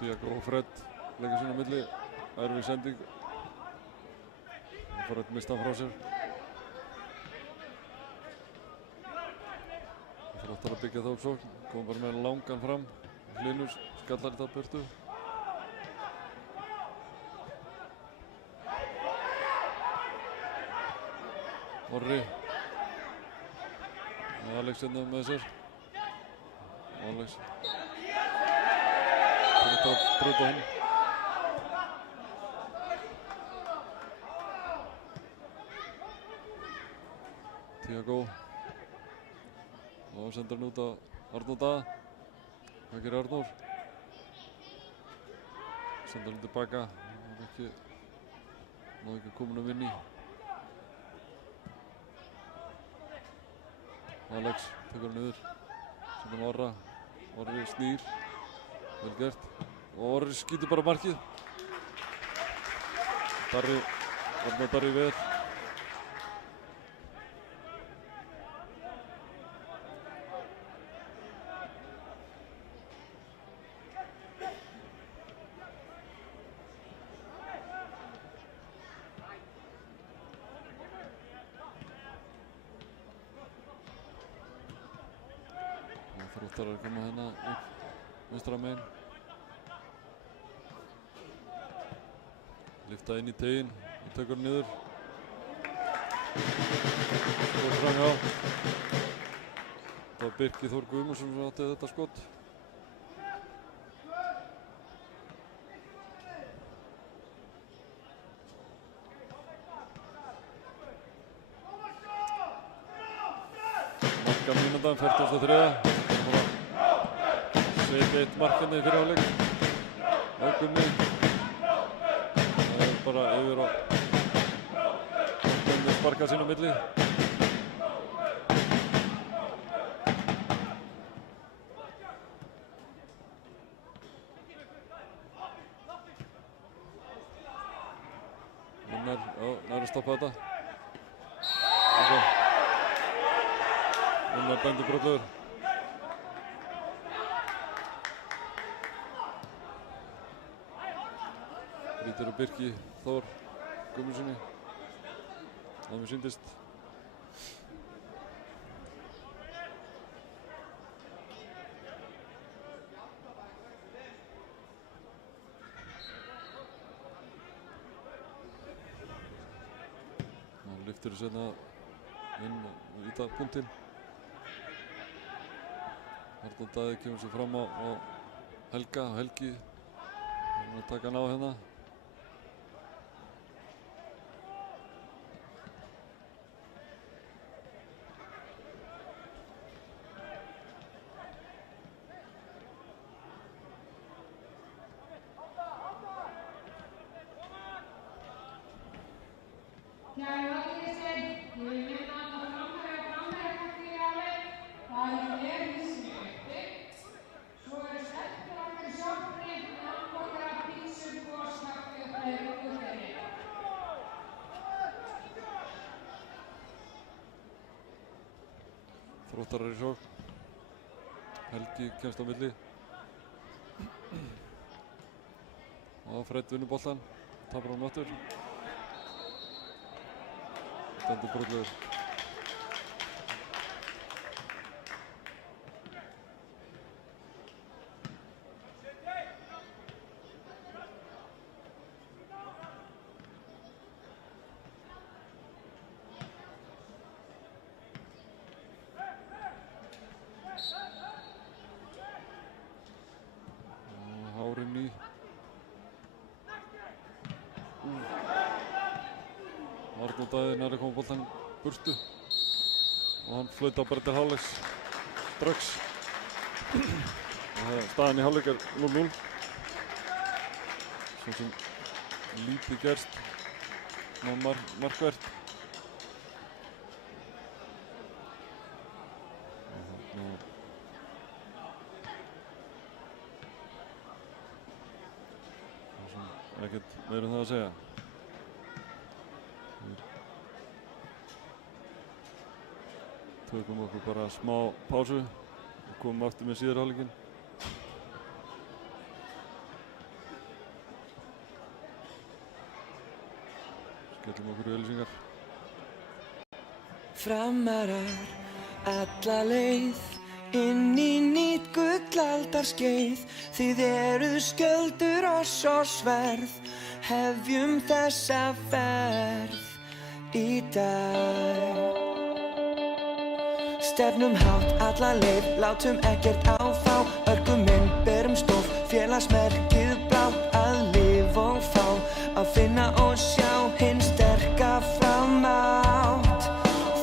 Tiago og Fred leggja sín á milli. Erfið sending. Fred mista hann frá sér. Þróttar að byggja það upp sókn. Kom bara með langan fram. Hlynur skallar þetta burtu. Orri. Alex hérna með sér. Alex. Þetta brota hann. Tiago. Og sendur hann út á Arnór Daða. Hvað gerir Arnór? Sendur hann tilbaka. Náðu ekki komin að vinni. Alex tekur hann niður. Sendur hann Orra. Orri snýr. Vel gert. Og Orri skýtur bara markið. Arnór Darri vel. Þróttarar koma hérna upp vinstra megin. Lyfta inn í teginn og tekur niður. Skot framhjá. Það var Birkir Þór Guðmundsson sem átti þetta skot. Mínútan, 43. Sveip eitt markandi fyrir hálfleik á Gummi. Það bara yfir og sparka sín á milli. Nær að stoppa þetta. Bendur Brollur. Brýtur og Birki Þór Guðmundssoni. Það mér sýndist. Það lyftir sérna inn í það punktinn. Arnór Daði kemur sér fram á Helga og Helgi að taka hann á hérna. Þróttarar í sókn. Helgi kemst á milli. Og Freyr vinnur boltann. Tapar hann aftur. Bendur Brollur. Arnór Daði nær að koma boltann burtu og hann flautar bara til hálfleiks strax. Staðan í hálfleik er 0-0. Svo sem lítið gerst markvert. Ekkert meira um það að segja. Tökum okkur bara smá pásu og komum aftur með síðari hálfleikinn. Skellum okkur í auglýsingar. Framarar alla leið inn í nýtt gullaldarskeið. Þið eruð skjöldur oss og sverð. Hefjum þessa ferð í dag. Stefnum hátt alla leið, látum ekkert áfá. Örguminn berum stof, félagsmerkið blátt. Að lifa og fá, að finna og sjá hinn sterka framátt.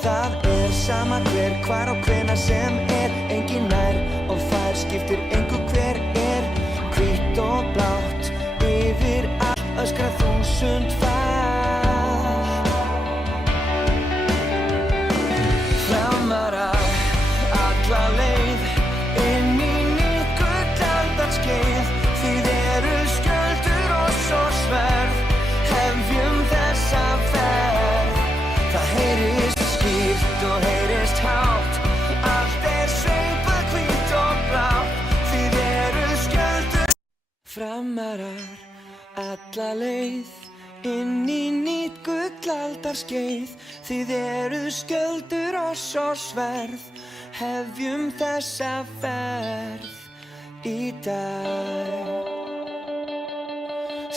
Það er sama hver, hvar og hvenær sem er. Enginn nær og fær, skiptir engu hver er. Hvítt og blátt, yfir allt öskra þúsund fall. Framarar alla leið inn í nýtt gullaldarskeið. Þið eruð skjöldur oss og sverð. Hefjum þessa ferð. Það heyrist skýrt og heyrist hátt. Allt er sveipað hvítt og blátt. Þið eruð skjöldur. Framarar alla leið inn í nýtt gullaldarskeið. Þið eruð skjöldur oss og sverð. hefjum þessa ferð í dag.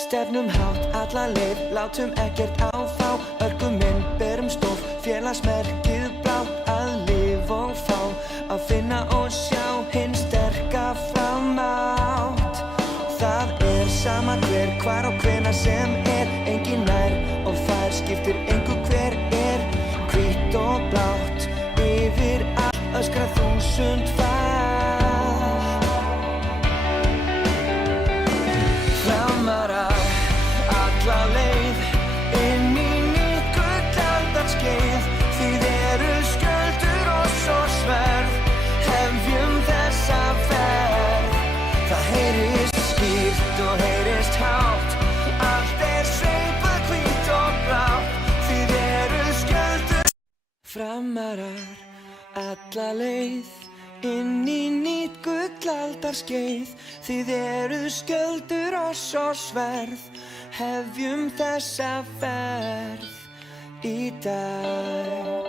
Stefnum hátt alla leið, látum ekkert áfá, örgum inn, berum stolt, félagsmerkið blátt, að lifa og fá, að finna og sjá hinn sterka framátt. Það sama hver, hvar og hvenær sem engin nær og fær, skiptir engu hver hvítt og blátt, yfir allt öskra 1000 fall. Framarar alla leið, inn í nýtt gullaldarskeið, þið skjöldur og svo sverð, hefjum þessa ferð. Það heyrist skýrt og heyrist hátt, allt sveipað hvítt og blátt, þið skjöldur. Framarar alla leið, inn í nýtt gullaldarskeið, þið skjöldur og svo sverð, hefjum þessa ferð í dag.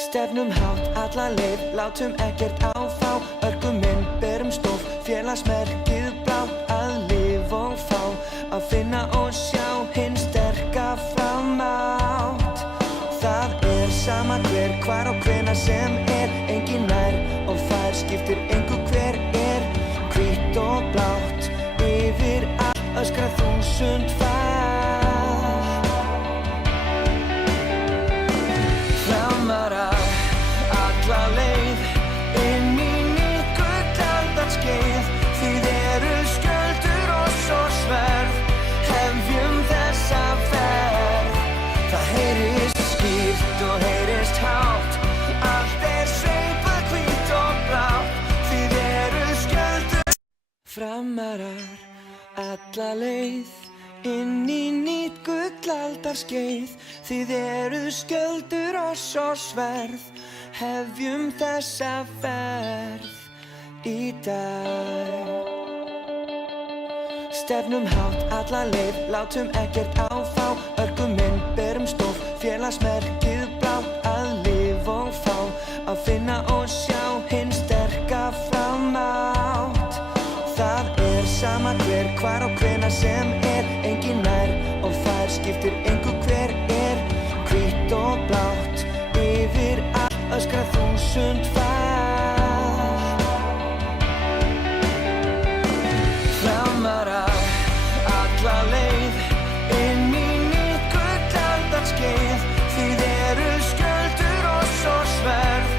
Stefnum hátt alla leið, látum ekkert áfá, örgum inn, berum stolt, félagsmerkið blátt, að lifa og fá, að finna og sjá hinn sterka framátt. Það sama hver, hvar og hvenær sem engin nær og fær, skiptir engu hver hvítt og blátt, yfir allt öskra 1000 fall. Framarar alla leið, inn í nýtt gullaldarskeið, þið skjöldur og svo sverð, hefjum þessa ferð. Það heyrist skýrt og heyrist hátt, allt sveipað hvítt og blátt, þið skjöldur. Framarar alla leið, inn í nýtt gullaldarskeið, þið skjöldur og svo sverð, hefjum þessa ferð í dag. Stefnum hátt alla leið, látum ekkert áfá, örgum inn, berum stolt, félagsmerkið blátt, að lifa og fá, að finna og sjá hinn sterka framátt. Það sama hver, hvar og hvenær sem engin nær og fær, skiptir engu hver hvítt og blátt, yfir allt öskra 1000 fall. Framarar alla leið, inn í nýtt gullaldarskeið, þið skjöldur og svo sverð,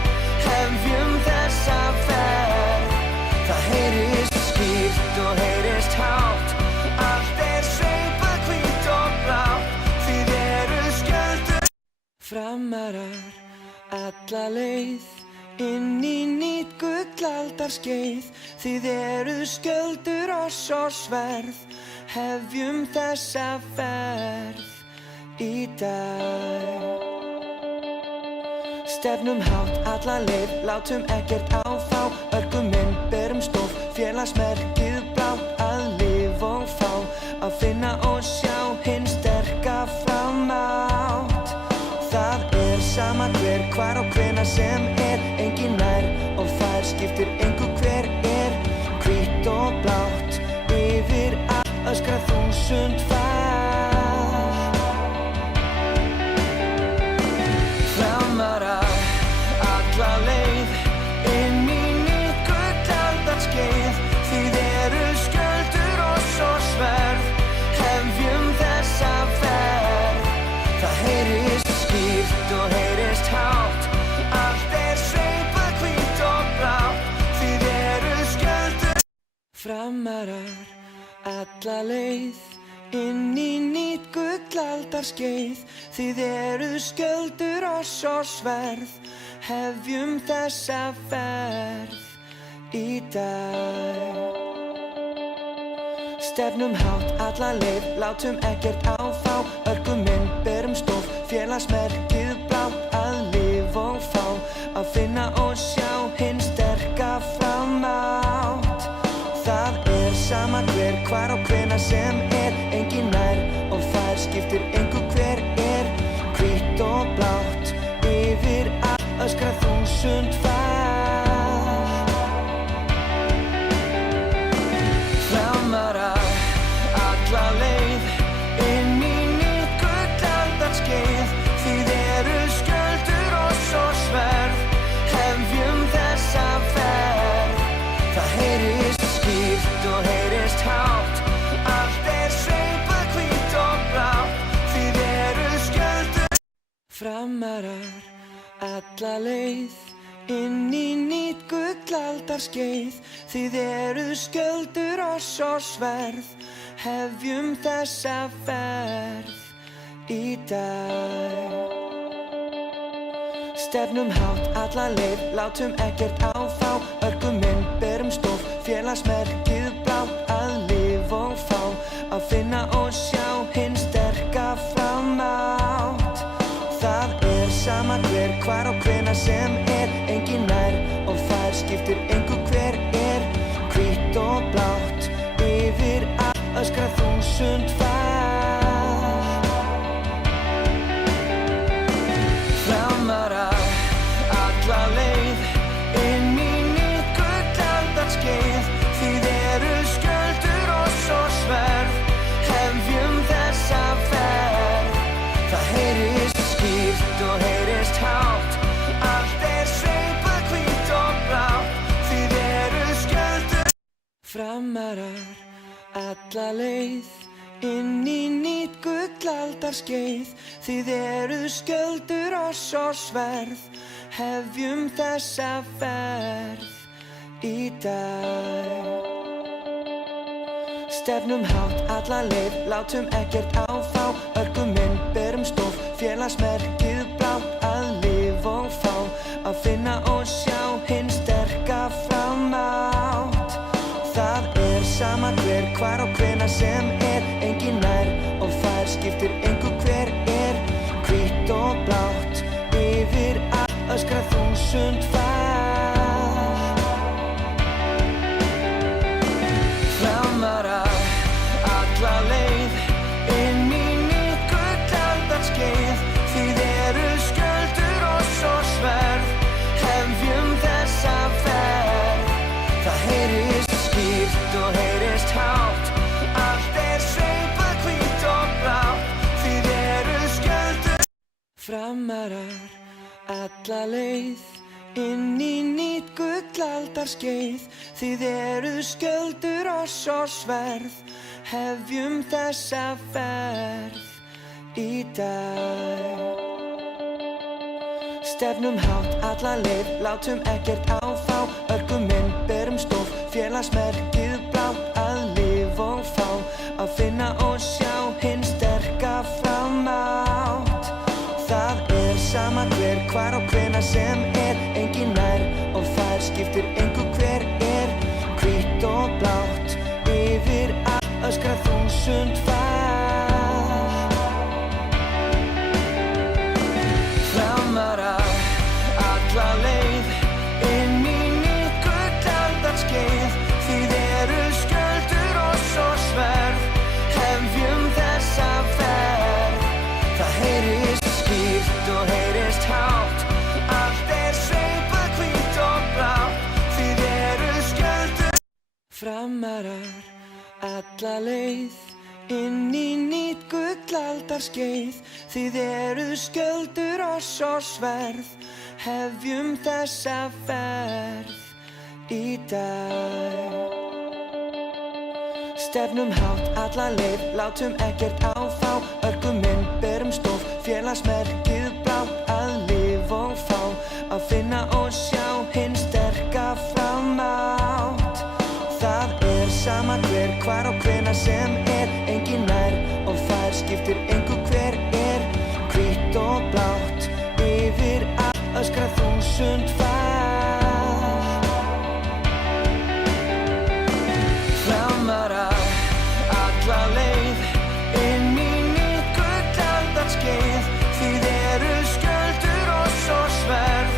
hefjum þessa ferð. Það heyrist skýrt og heyrist hátt, allt sveipað hvítt og blátt, þið skjöldur. Framarar alla leið, inn í nýtt gullaldarskeið, þið skjöldur og svo sverð, hefjum þessa ferð í dag. Stefnum hátt alla leið, látum ekkert áfá, örgum inn, berum stolt, félagsmerkið blátt, að lifa og fá, að finna og sjá hinn sterka framátt. Það sama hver, hvar og hvenær sem engin nær og fær, skiptir engu hver hvítt og blátt, yfir allt öskra 1000 fall. Framarar alla leið, inn í nýtt gullaldarskeið, þið skjöldur og svo sverð, hefjum þessa ferð. Það heyrist skýrt og heyrist hátt, allt sveipað hvítt og blátt, þið skjöldur. Framarar alla leið, inn í nýtt gullaldarskeið, þið skjöldur og svo sverð, hefjum þessa ferð í dag. Stefnum hátt alla leið, látum ekkert áfá, örgum inn, berum stolt, félagsmerkið blátt, að lifa og fá, að finna og sjá hinn sterka framátt. Það sama hver, hvar og hvenær sem engin nær og fær, skiptir engu hver hvítt og blátt, yfir allt öskra 1000 Framarar alla leið inn í nýtt gullaldarskeið. Þið eruð skjöldur oss og sverð, hefjum þessa ferð í dag. Stefnum hátt alla leið, látum ekkert áfá. Örgum inn, berum stof, félagsmerkið blátt. Að lifa og fá, að finna og sjá hinn sterka framátt. Það sama hver, hvar og hvenær sem engin nær og fær, skiptir engu hver hvítt og blátt, yfir allt öskra 1000 far. Framarar alla leið inn í nýtt gullaldarskeið. Þið eruð skjöldur oss og sverð, hefjum þessa ferð. Það heyrist skýrt og heyrist hátt, allt sveipað hvítt og blátt. Þið eruð skjöldur. Framarar alla leið inn í nýtt gullaldarskeið. Þið eruð skjöldur oss og sverð, hefjum þessa ferð í dag. Stefnum hátt alla leið, látum ekkert áfá. Örgum inn, berum stof, félagsmerkið blátt. Að lifa og fá, að finna og sjá hinn sterka framátt. Það sama hver, hvar og hvenær sem engin nær og fær, skiptir engu hver hvítt og blátt, yfir allt öskra 1000 far. Framarar alla leið inn í nýtt gullaldarskeið. Þið eruð skjöldur oss og sverð, hefjum þessa ferð. Það heyrist skýrt og heyrist hátt, allt sveipað hvítt og blátt. Þið eruð skjöldur. Framarar alla leið inn í nýtt gullaldarskeið. Þið eruð skjöldur oss og sverð, hefjum þessa ferð í dag. Stefnum hátt alla leið, látum ekkert áfá. Örgum inn, berum stof, félagsmerkið blátt. Að lifa og fá, að finna og sjá hinn sterka framátt. Það sama hver, hvar og hvenær sem engin nær og fær, skiptir engu hver hvítt og blátt, yfir allt öskra 1000 far. Framarar alla leið inn í nýtt gullaldarskeið. Þið eruð skjöldur oss og sverð, hefjum þessa ferð. Það heyrist skýrt og heyrist hátt, allt sveipað hvítt og blátt. Þið eruð skjöldur. Framarar alla leið inn í nýtt gullaldarskeið. Þið eruð skjöldur oss og sverð, hefjum þessa ferð í dag. Stefnum hátt alla leið, látum ekkert áfá. Örgum inn, berum stof, félagsmerkið blátt. Að lifa og fá, að finna og sjá hinn sterka framátt. Það sama hver, hvar og hvenær sem engin nær og fær, skiptir engu hver hvítt og blátt, yfir allt öskra 1000 far. Framarar alla leið inn í nýtt gullaldarskeið. Þið eruð skjöldur oss og sverð.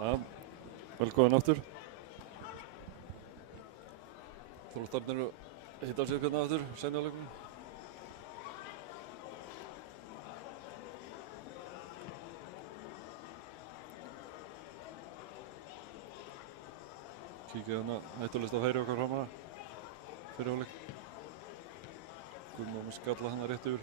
Ja, velkomin aftur. Þróttarnir eru að hitta á sig hérna aftur, seinni hálfleikum. Kíkja hérna hættulista færi okkar fram hana fyrir hálfleik. Guðmar með skalla hana rétt yfir.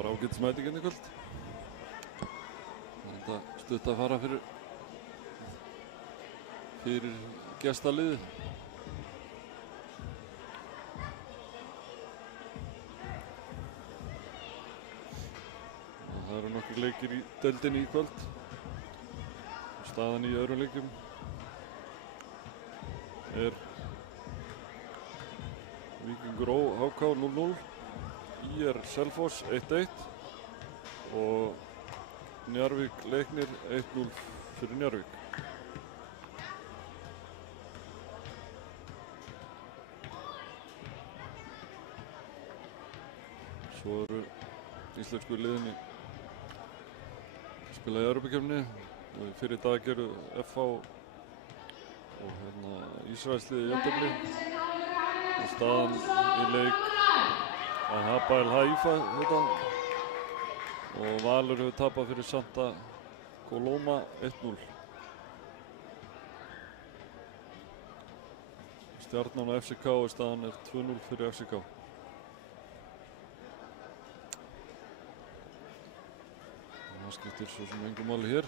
bara ágætis mæting hérna í kvöld. Það er þetta stutt að fara fyrir gestaliðið. Það eru nokkur leikir í deildinni í kvöld. Staðan í öðrum leikjum er Víkingur Ó HK 0-0, ÍR Selfoss 1-1 og Njarðvík Leiknir 1-0 fyrir Njarðvík. Svo eru íslensku liðinni spila í Evrópukeppninni og fyrir dag gerðu FH og Ísraelsliðið jafntefli og staðan í leik að Hapoel Haifa og Valur hefur tapað fyrir Santa Coloma 1-0. Stjarnan og FCK og staðan er 2-0 fyrir FCK. Það skiptir svo sem engu máli hér.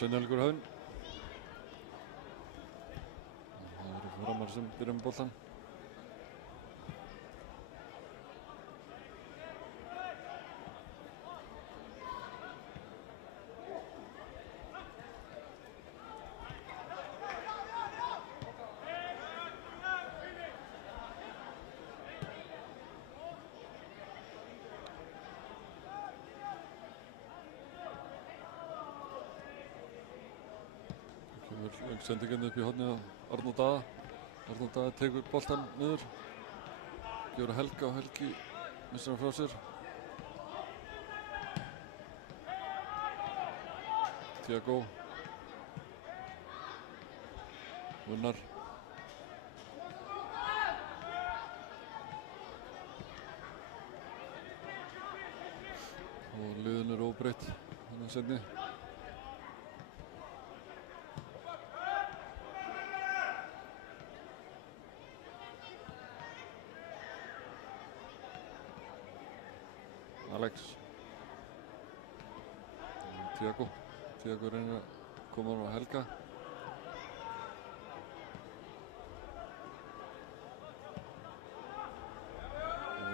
Seinni hálfleikur Höfn. Það eru Framar sem byrja með boltann. Sendingin upp í hornið á Arnór Daða. Arnór Daða tekur boltann niður, gefur Helga og Helgi missar hann frá sér. Tiago Gunnar og liðin er óbreytt þennan seinni. Alex Tiago reynir að koma hann á Helga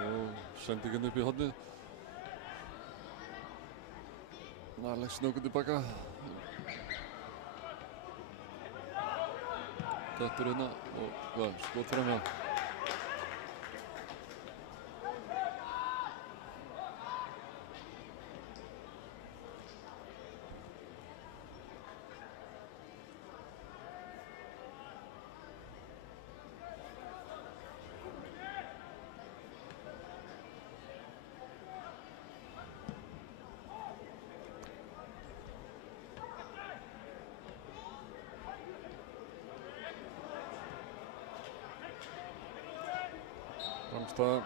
og sendingin upp í hornið. Alex snöggur tilbaka, dettur hérna og skot framhjá. Framstæða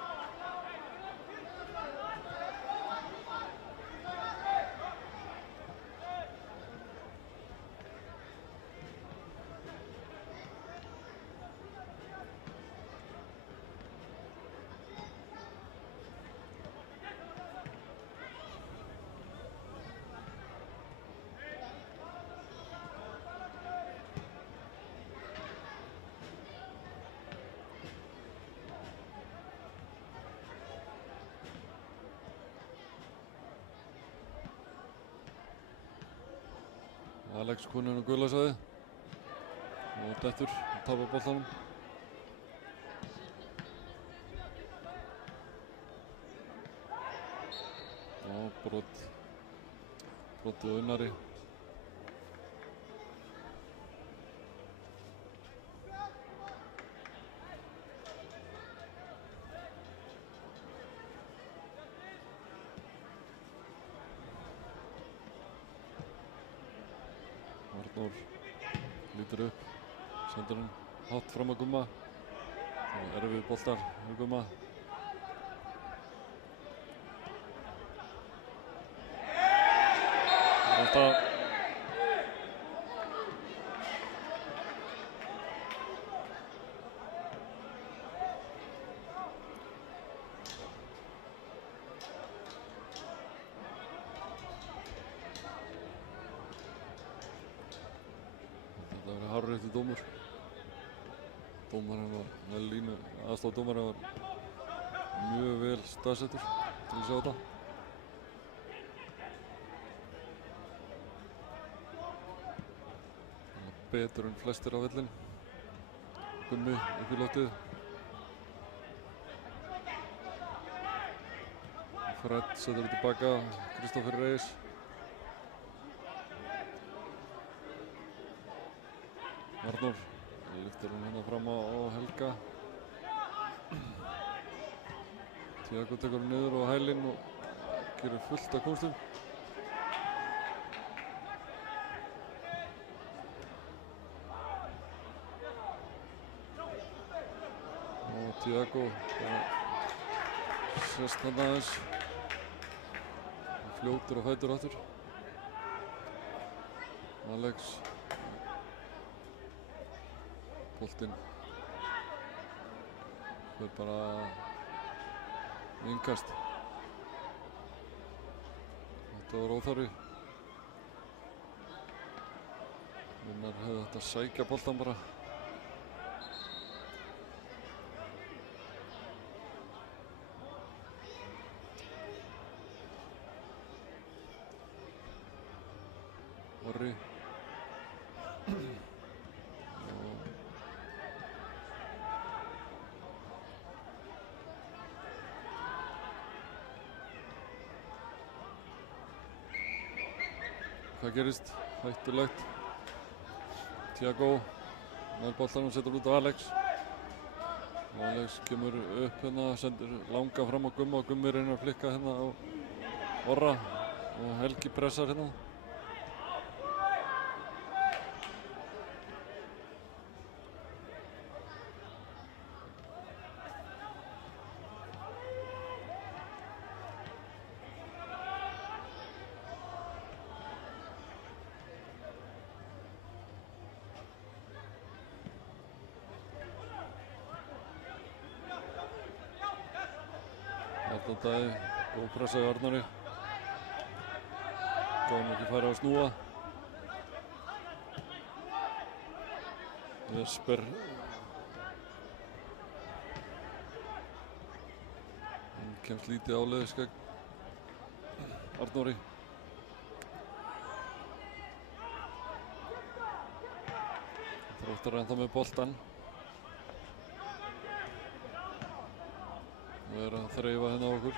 Alex koninn á gula svæði og dettur og tapar boltanum. Og brotið á Unnari. Arnór lítur upp, sendur hann hátt fram að Gumma. Það er erfið boltar hjá Gumma. Þetta verður hárréttur dómur. Dómarinn var með línu, aðstoðardómarinn var mjög vel staðsettur til að sjá þetta. Betur en flestir á vellin. Gummi upp í loftið. Fred setur þetta tilbaka, Kristoffer Reyes. Arnór lyftir hann hérna fram á Helga. Tiago tekur hann niður á hælinn og gerir fullt af kúnstum. Og Tiago sést hann aðeins. Fljótur og fætur aftur. Alex. Boltinn fer bara innkast. Þetta var óþarfi. Vinnar hefði þetta að sækja boltan bara. Orri. Hvað gerist? Hættulegt. Tiago með boltanum setur út á Alex. Og Alex kemur upp hérna, sendur langa fram á Gumma og Gummi reynir að flikka hérna á Orra og Helgi pressar hérna. Arnór Daði, góð pressa í Arnóri. Gaf hann ekki færi að snúa. Jesper. Hann kemst lítið áleiðis gegn Arnóri. Þróttar ennþá með boltan. Við erum að þreifa hérna á okkur.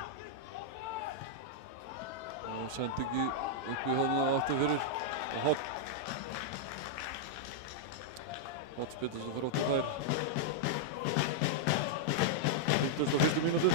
Og sendingi upp í hóðuna aftur fyrir. Og hot. Hotspiltur sem Þróttur þær. 51. mínútu.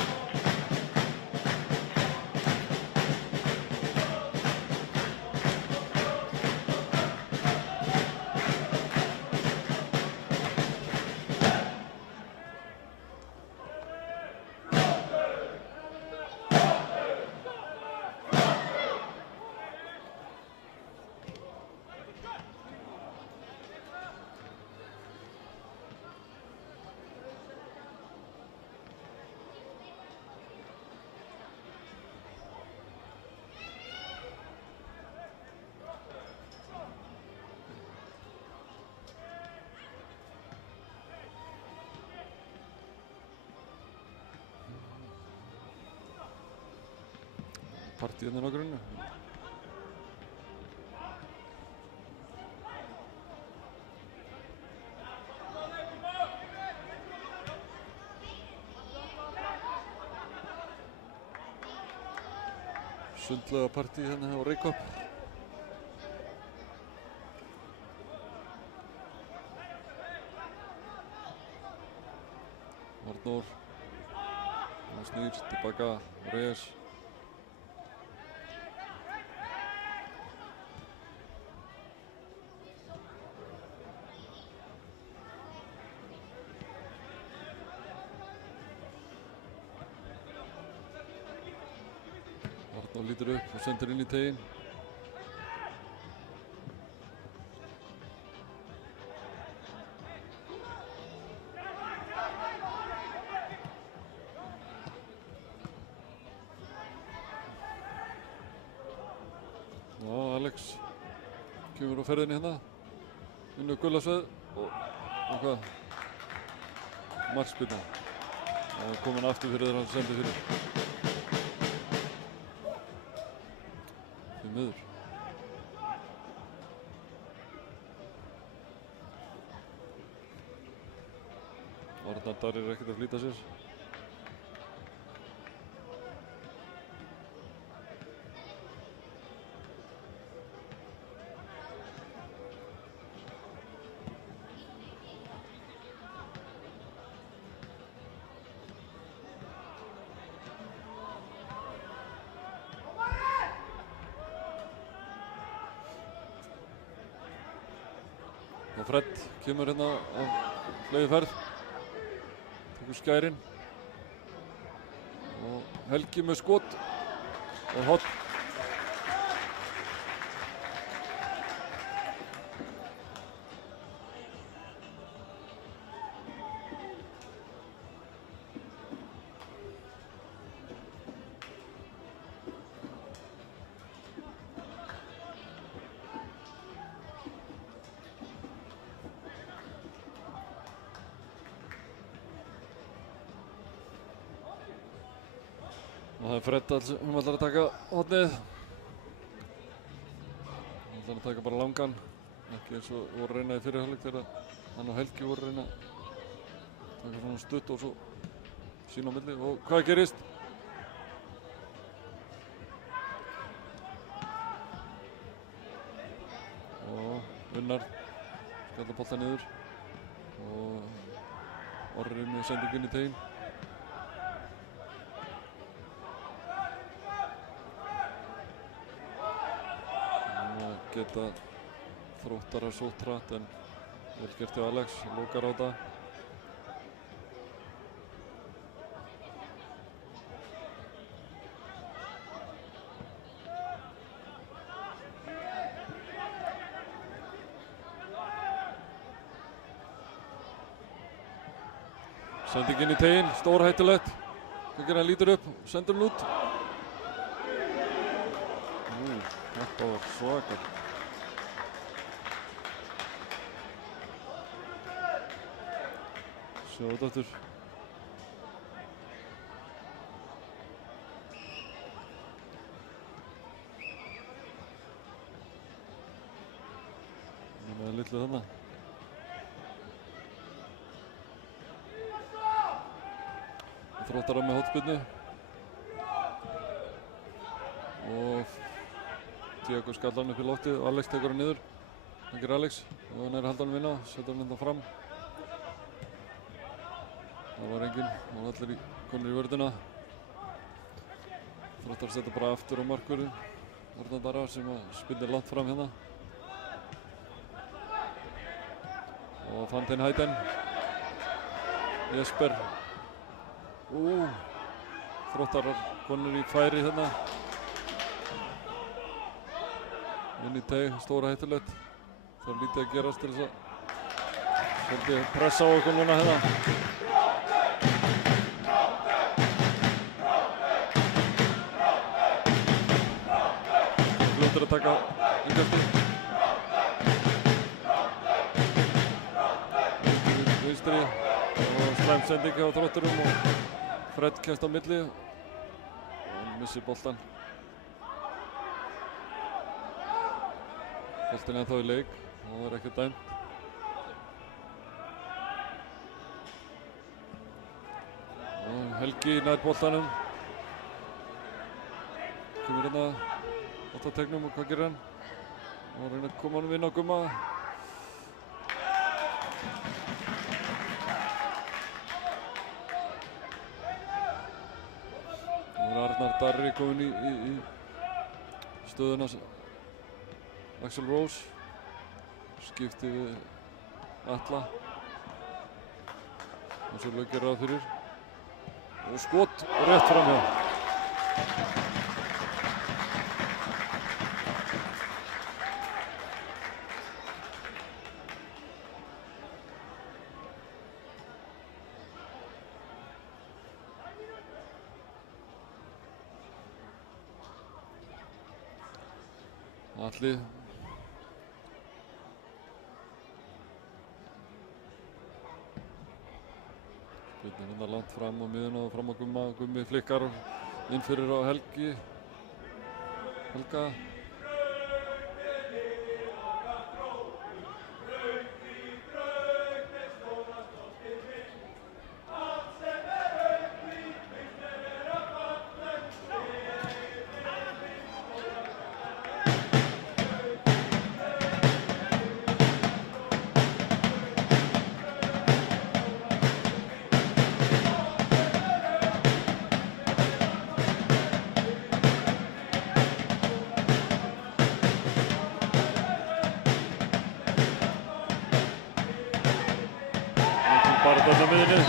Partíðan á grunnu. sundlaugapartí hérna á Reykhopp. Arnór snýr tilbaka Reyes. Arnór lítur upp og sendir inn í teginn. Alex kemur á ferðinni hérna inn á Gullasveð og hvað? Markspyrna. Það er komin aftur fyrir þegar hann sendir fyrir. Því miður. Arnar Darri er ekkert að flýta sér. Og Fred kemur hérna á fleygiferð, tekur skærin og Helgi með skot og horn. Og það er Fred sem ætlar að taka hornið. Hann ætlar að taka bara langan, ekki eins og voru að reyna í fyrri hálfleik þegar hann og Helgi voru að reyna að taka svona stutt og svo sín á milli. Og hvað gerist? Og Unnar skallar bolta niður og Orri með sendingin í teginn. Geta Þróttarar sótt hratt en vel gert hjá Alex, lokar á það. Sendingin í teginn, stórhættulegt. Hvað gerir hann, lítur upp, sendur hann út. Þetta var svakar. Sjá þetta aftur. Með litlu þarna. Þróttarar með hornspyrnu. Og Diego skallar hann upp í loftið og Alex tekur hann niður. Það gerir Alex og hann er að halda hann vinna, setur hann hérna fram. Það var enginn, það var allir konur í vörðina. Þróttar setja bara aftur á markvörðin. Arnar Darra sem spinnir langt fram hérna. Og Fantin Hæten. Jesper. Þróttarar konur í færi hérna. Inn í teig, stóra hættulegt. Það er lítið að gerast til þess að svolítið pressa á okkur núna hérna. Fljótur að taka innkastið. Vinstri og slæm sending hjá Þrótturum og Fred kemst á milli og hann missir boltan. Boltinn ennþá í leik og það er ekkert dæmt. Og Helgi nær boltanum. kemur hérna átt að tegnum og hvað gerir hann? Og reyna að koma hann inn á Gumma. Nú Arnar Darri komin í stöðuna Axel Rose. Skipti við Atla. Eins og Lauk gerir ráð fyrir. Og skot rétt framhjá. Atli spilnir hérna langt fram á miðuna og fram á Gumma. Gummi flikkar inn fyrir á Helga. Bara þarna miðinni,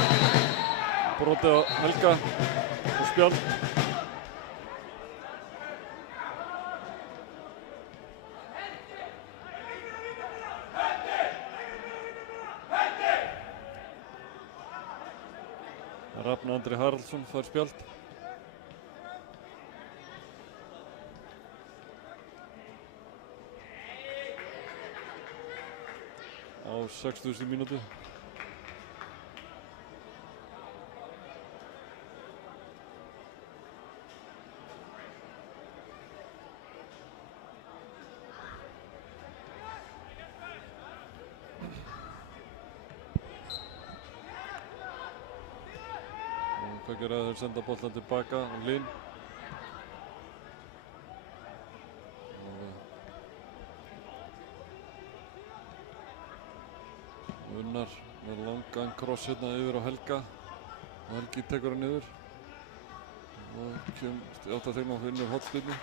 brotið á Helga og spjald. Rafn Andri Haraldsson fær spjald. Á 60. mínútu. Hvað gera þeir senda boltan tilbaka á Linn. Unnar með langan kross hérna yfir á Helga. Og Helgi tekur hann niður. Og kemst átt að tegna á finnur hornspyrnu.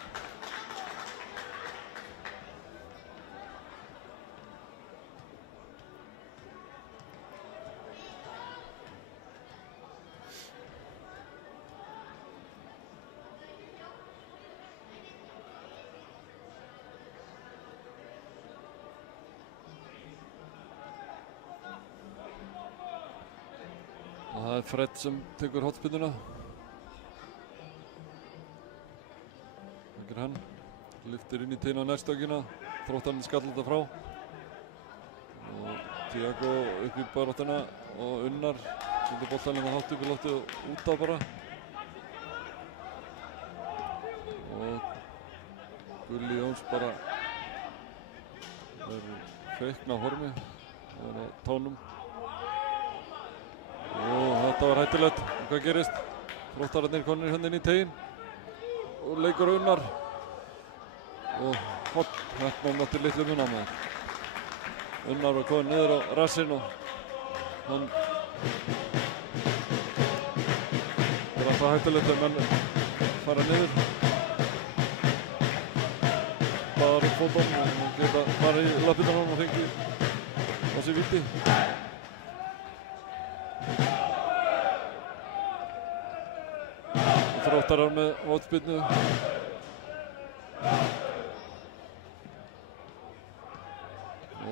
Það er Fred sem tekur hornspyrnuna. Það gerir hann. Lyftir inn í teina á nærstöngina. Þróttarinn skall þetta frá. Og Tiago upp í baráttuna og Unnar sendir boltann hátt upp í loftið og út á bara. Og Gulli Jóns bara er feikn á hormi. Það er á tánum. Og þetta var hættulegt. Og hvað gerist? Þróttararnir konir hérna inn í teginn. Og leikur Unnar. Og hopp, hérna nátti litlu munna með. Unnar var komin niður á rassinn og hann er alltaf hættulegt þegar menn fara niður. Baðar upp fótboln og geta farið í lappirnar og fengi á sig víti. Þróttarar með hornspyrnu.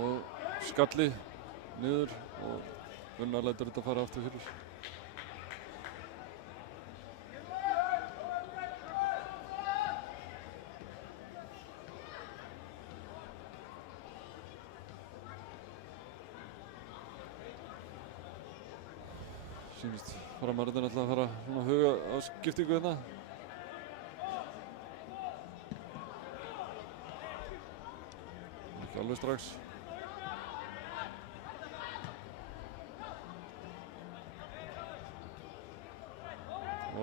Og skalli niður og Unnar lætur þetta fara aftur fyrir. Sýnist framarinn ætla að fara að huga á skiptingu hérna. Ekki alveg strax.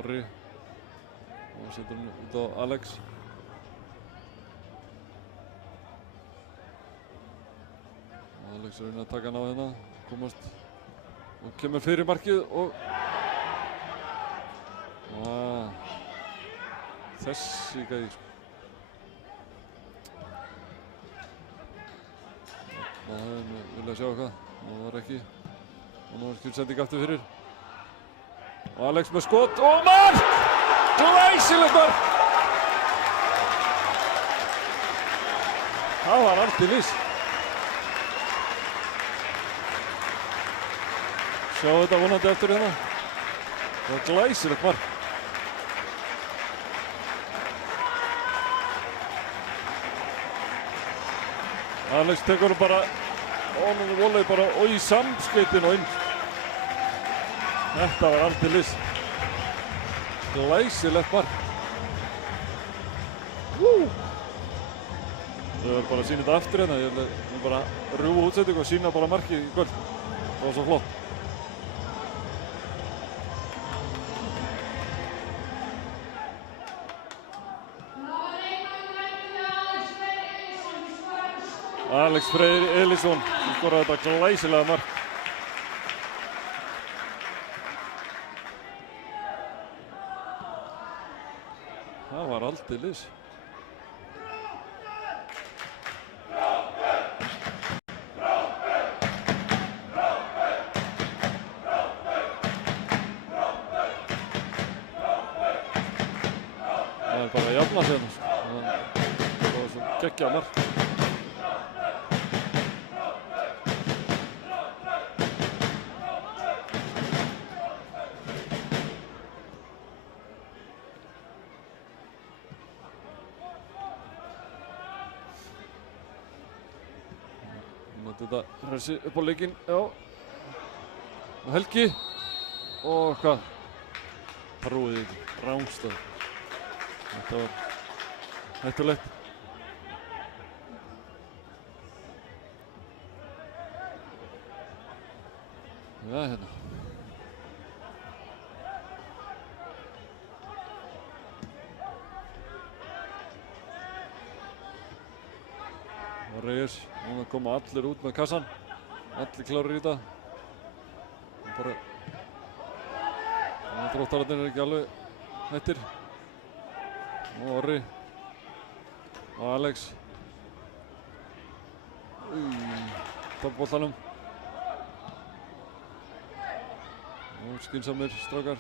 Orri og setur hann út á Alex. Alex reynir að taka hann á hérna, komast og kemur fyrir markið og þessi gæði sko. Það hefði viljað sjá eitthvað, það var ekki og nú er skilsending aftur fyrir og Alex með skot og mark! Glæsilegt mark! Það var aldeilis. Sjá þetta vonandi eftir hérna. Það var glæsilegt mark. Alex tekur bara honum voleið bara og í samskeytin og inn. Þetta var aldeilis. Glæsilegt mark. Þau verður bara að sýna þetta aftur hérna. Ég vil bara rjúfa útsetting og sýna bara markið í kvöld. Það var svo flott. Alex Freyr Elísson sem skoraði þetta glæsilega mark. Það var aldeilis. Það er bara að jafna sig hérna. Það var svo geggjað mark. Þetta hressi upp á leikinn, já. Og Helgi. Og hvað? Trúið ekki, rángstað. Þetta var hættulegt. Já, hérna. Reyes, núna koma allir út með kassan, allir klárir í þetta. Bara, Þróttararnir eru ekki alveg hættir. Og Orri og Alex. Toppboltanum. Og skynsamir strákar.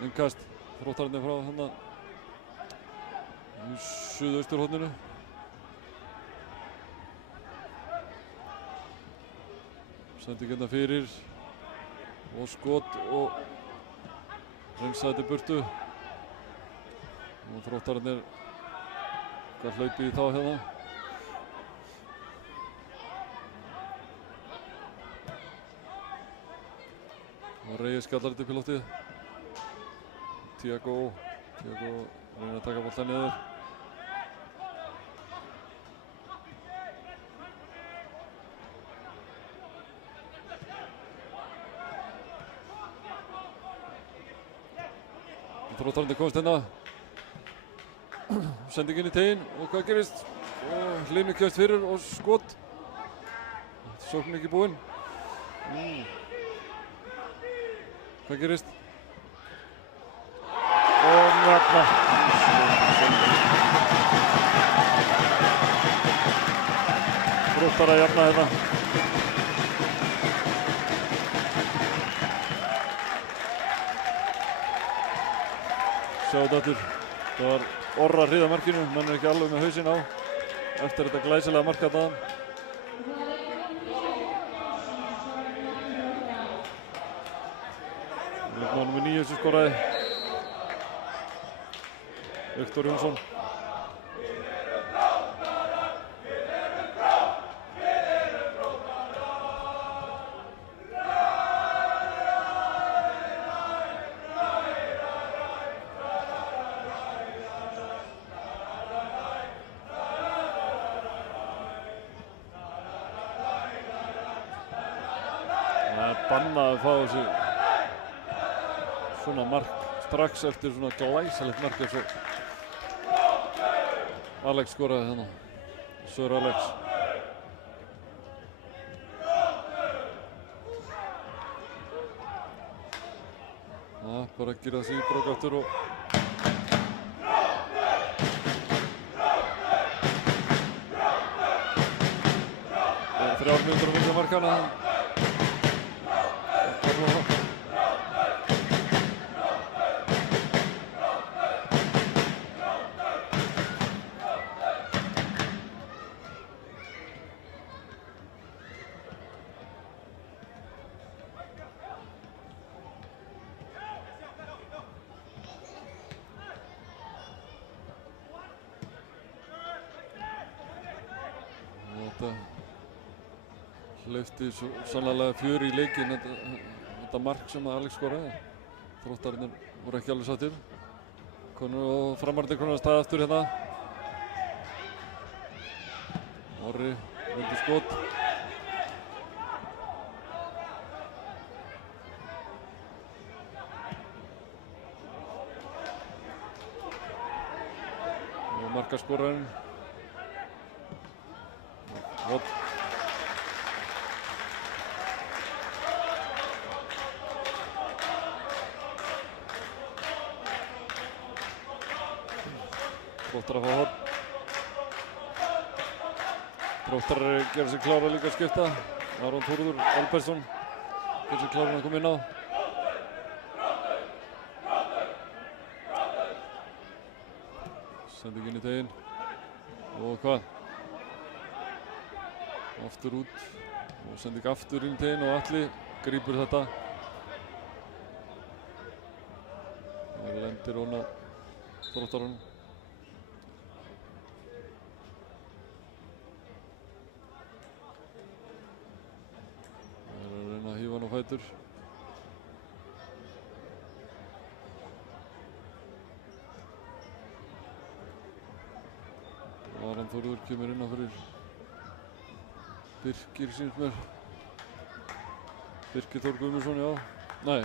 Innkast, Þróttararnir frá þarna í suðausturhorninu. Sending hérna fyrir og skot og hreinsaði til burtu og Þróttararnir hlaupið í þá hérna og Reyes skallar þetta upp í loftið. Tiago reynir að taka boltann niður. Þróttararnir komast hérna, sendingin í teginn og hvað gerist? Og Hlynur kemst fyrir og skot. Sóknin ekki búinn. Hvað gerist? Og nafna. Þróttarar að jafna hérna. Sjá þetta aftur. Það var Orra að hriða markinu, menn er ekki alveg með hausinn á eftir þetta glæsilega mark þarna. Leikmaður númer 9 sem skoraði. Viktor Jónsson. Bannað að fá þessi svona mark strax eftir svona glæsilegt mark eins og Alex skoraði hérna. Sör Alex. bara að gera sig í brók aftur og þrjár mínútur á milli markanna. Hleypti svo sannarlega fjör í leikinn þetta mark sem Alex skoraði. Þróttararnir voru ekki alveg sáttir. Og Framararnir konur að staða aftur hérna. Orri reyndi skot. Og markaskorarinn. Þróttarar að fá horn. Þróttarar gera sig klára líka að skipta. Aron Þórður Albertsson gera sig klára að koma inn á. Sending inn í teginn. Og hvað? Aftur út. Og sending aftur inn í teginn og Atli grípur þetta. Og lendir hún á Þróttarunum. Fætur. Aron Þórður kemur inn á fyrir Birkir sýnst mér. Birkir Þór Guðmundsson, já. Nei.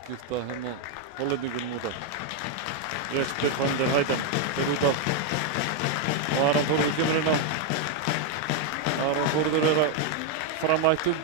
Skipta hérna hollendingunum út af. Jesper van der Heijden fer út af. Og Aron Þórður kemur inn á. Aron Þórður að framættum.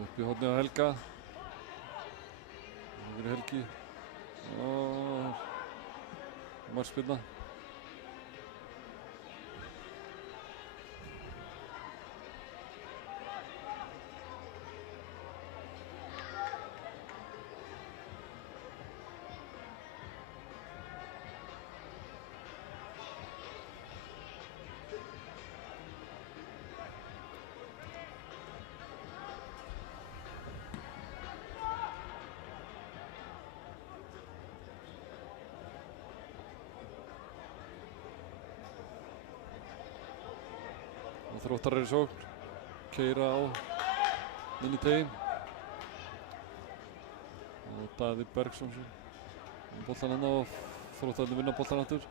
Upp í hornið á Helga. Yfir Helgi. Markspyrna. Þróttarar í sókn, keyra á inn í teginn. Og Daði Bergsson með boltan hann á og Þróttararnir vinna boltan aftur.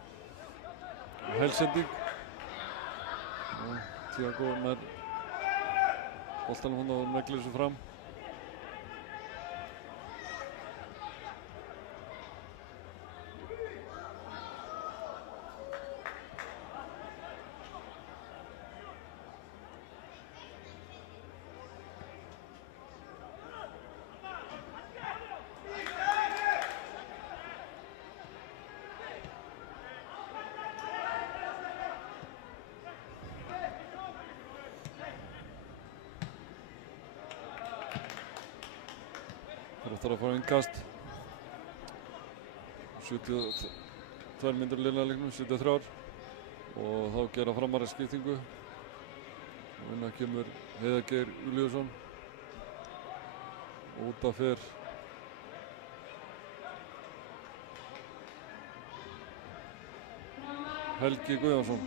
Og helsending. Og Tiago nær boltanum hann og neglir þessu fram. Þróttarar að fara innkast. 72 mínútur liðna leiknum, 73. Og þá gera Framarar skiptingu. Og inn kemur Heiðar Geir Júlíusson. Út af fer Helgi Guðjónsson.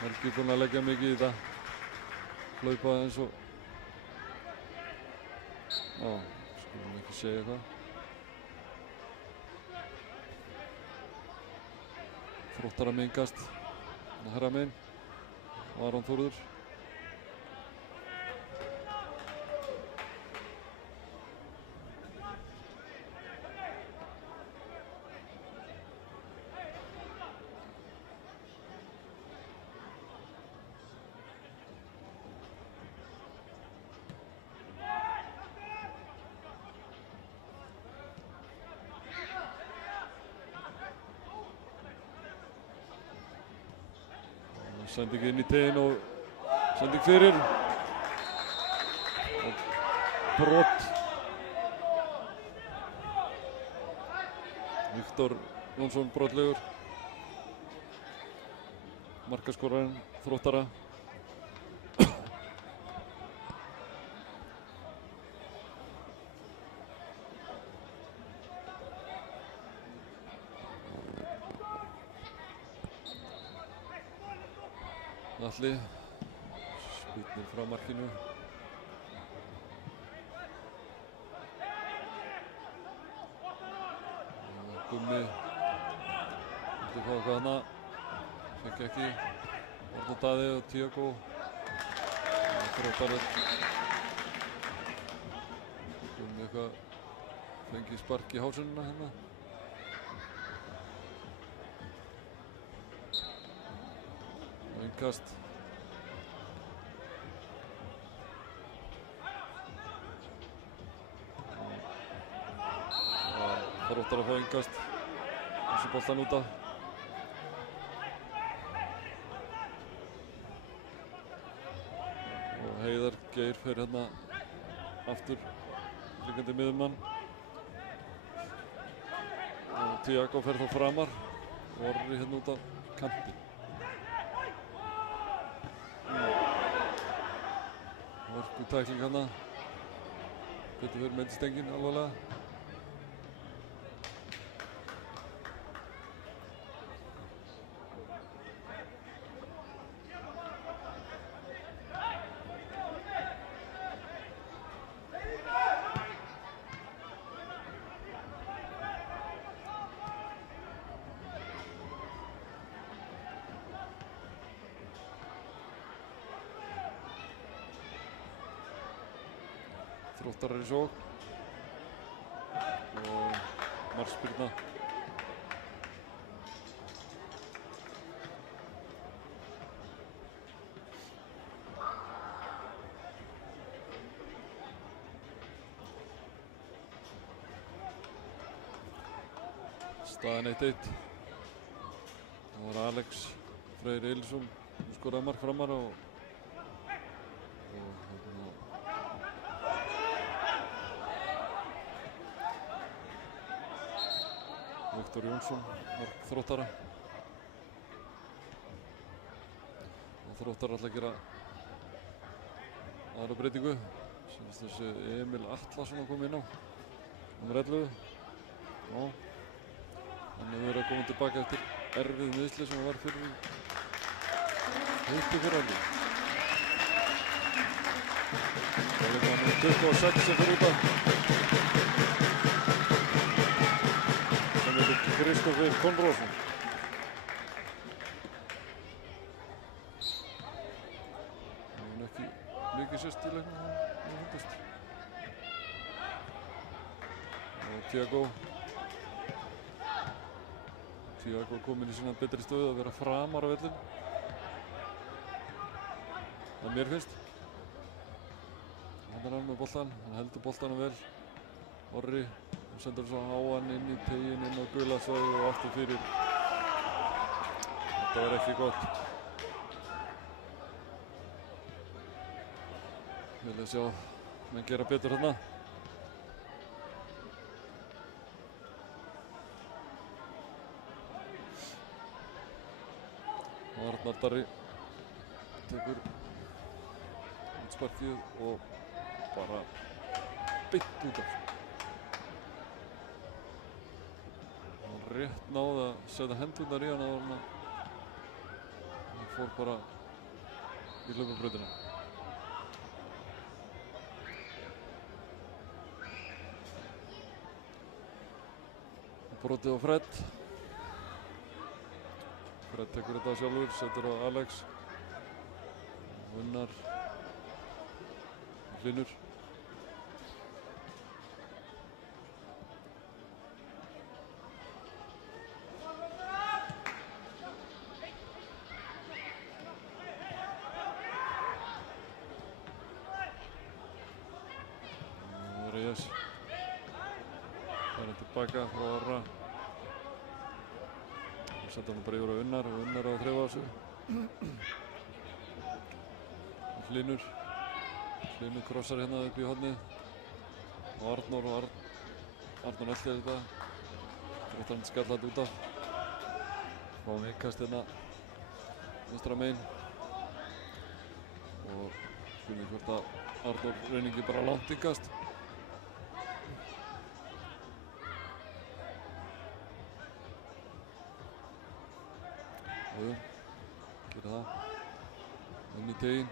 Helgi búinn að leggja mikið í þetta. Hlaupa eins og... Já, skulum ekki segja eitthvað. Þróttar að mingast. Herra megin. Aron Þórður. Sending inn í teginn og sending fyrir og brot. Viktor Jónsson brotlegur. Markaskorarinn Þróttara. Alli spýtnir frá markinu. Gummi vildi fá eitthvað hana, fengi ekki. Orðan Daði og Tiago. Þróttarinn. Gummi eitthvað fengi spark í hásuna hérna. Innkast. Þróttar að fá innkast. Þessi boltan út af. Og Heiðar Geir fer hérna aftur liggandi miðjumann. Og Tiago fer þá framar. Og Orri hérna út af kanti. Hörku tækling hana. Getur verið meiddist enginn alvarlega. Þróttarar í sókn og markspyrna. Staðan 1-1. Það var Alex Freyr Eilsson sem skoraði mark framar og Viktor Jónsson, mark Þróttara. Og Þróttar ætla að gera aðra breytingu. Sýnist þessi Emil Atlason að koma inn á. Númer 11. Já. Hann hefur verið að koma tilbaka eftir erfið meiðsli sem var fyrir heitti fyrir alveg. Það er hann 26 sem fyrir út af. Kristoffer Konráðsson. Það er ekki mikið sérst í leiknum hann hundast. Og Tiago kominn í svona betri stöðu að vera framar á vellin. Það mér finnst. Hann er hann með boltan, hann heldur boltanum vel. Orri. Og sendur svo háan inn í teginn, inn á gula svæði og aftur fyrir. Þetta var ekki gott. Ég vil að sjá menn gera betur hérna. Arnar Darri tekur útsparkið og bara beint út af. Hann rétt náði að setja hendurnar í hann og hann fór bara í hlaupabrautina. Brotið á Fred. Fred tekur þetta sjálfur, setur á Alex. Unnar. Hlynur. Reyes. Það er tilbaka frá Orra. Setja hann bara yfir á Unnar og Unnar á að þreifa á sig. Hlynur krossar hérna upp í hornið. Og Arnór Arnór eldi þetta. Þrótt hann skalla þetta út af. Fáum hikkast hérna vinstra megin. Og spurning hvort að Arnór reyningi bara langt hikkast. Gera það. Inn í teginn.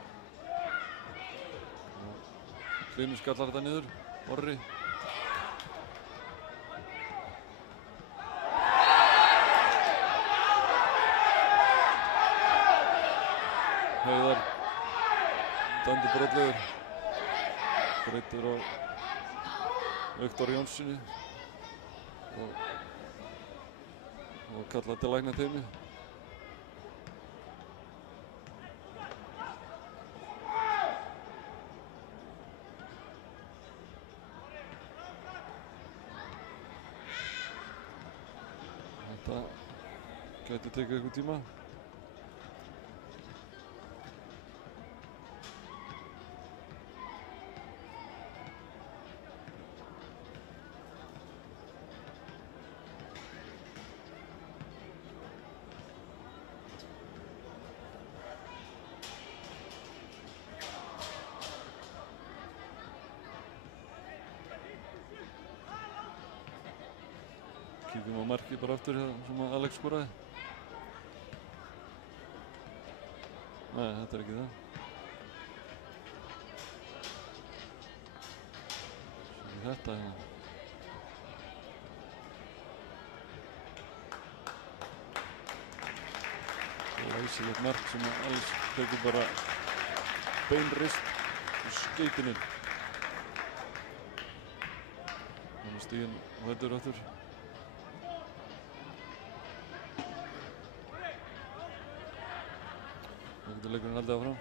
Hlynur skallar þetta niður. Orri. Heiðar. Dæmdur brotlegur. Breytir á Viktor Jónssoni. Og kallar til læknateymi. Þetta gæti tekið einhvern tíma. Kíkjum á markið bara aftur sem að Alex skoraði. Nei, þetta er ekki það. Svo þetta hérna. Læsilegt mark sem að Alex tekur bara beinrist og skeytir inn. Þannig stíginn og heldur aftur. Það getur leikurinn haldið áfram.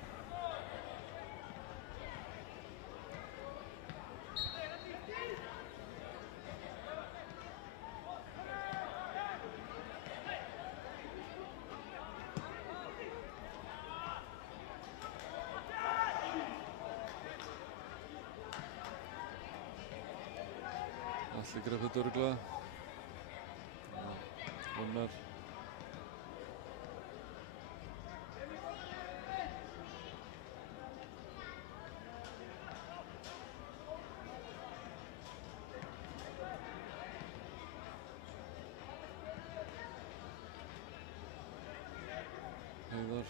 Allir greip þetta örugglega. Unnar. Heiðar.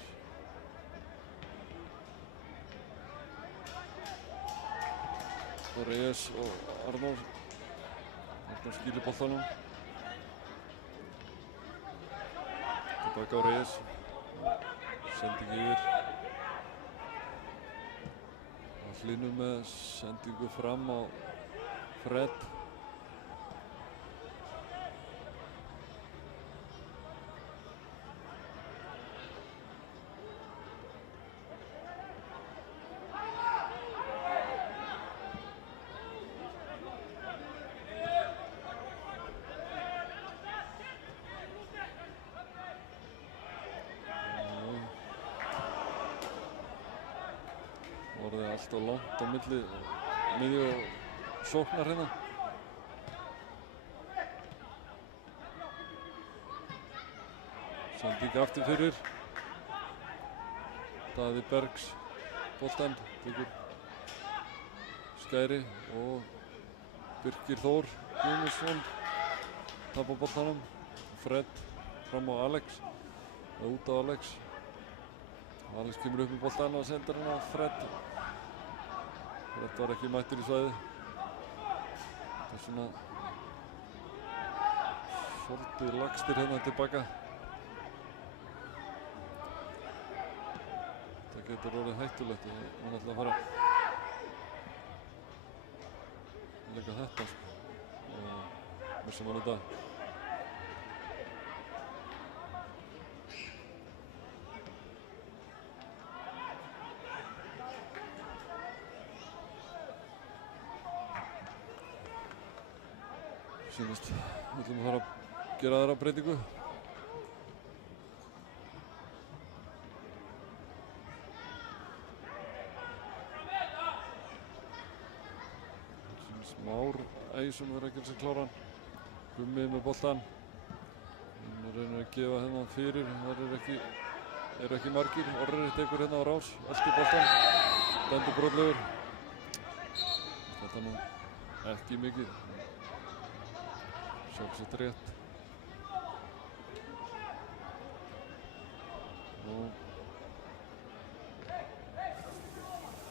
Og Reyes og Arnór. Arnór skýlir boltanum. Tilbaka á Reyes. Sending yfir. Hlynur með sendingu fram á Fred. Vorði allt og langt á milli miðju og sóknar hérna. Sending aftur fyrir. Daði Bergs boltann, tekur skæri og Birkir Þór Guðmundsson tapar boltanum. Fred fram á Alex, eða út á Alex. Alex kemur upp með boltann og sendir hann á Fred. Fred var ekki mættur í svæði. Það er svona svolítið lagstir hérna tilbaka. Það getur orðið hættulegt og hann ætla að fara að leika þetta sko. Og missum hann þetta. Sýnist, við ætlum að fara að gera aðra breytingu. Sýnist Már Ægisson verður að gera sig kláran. Gummi með boltan. Hann reynir að gefa hennan fyrir, það eru ekki margir. Orri tekur hérna á rás, eltir boltan. Dendur brotlegur. Þetta nú ekki mikið. Sjálfsagt rétt. Og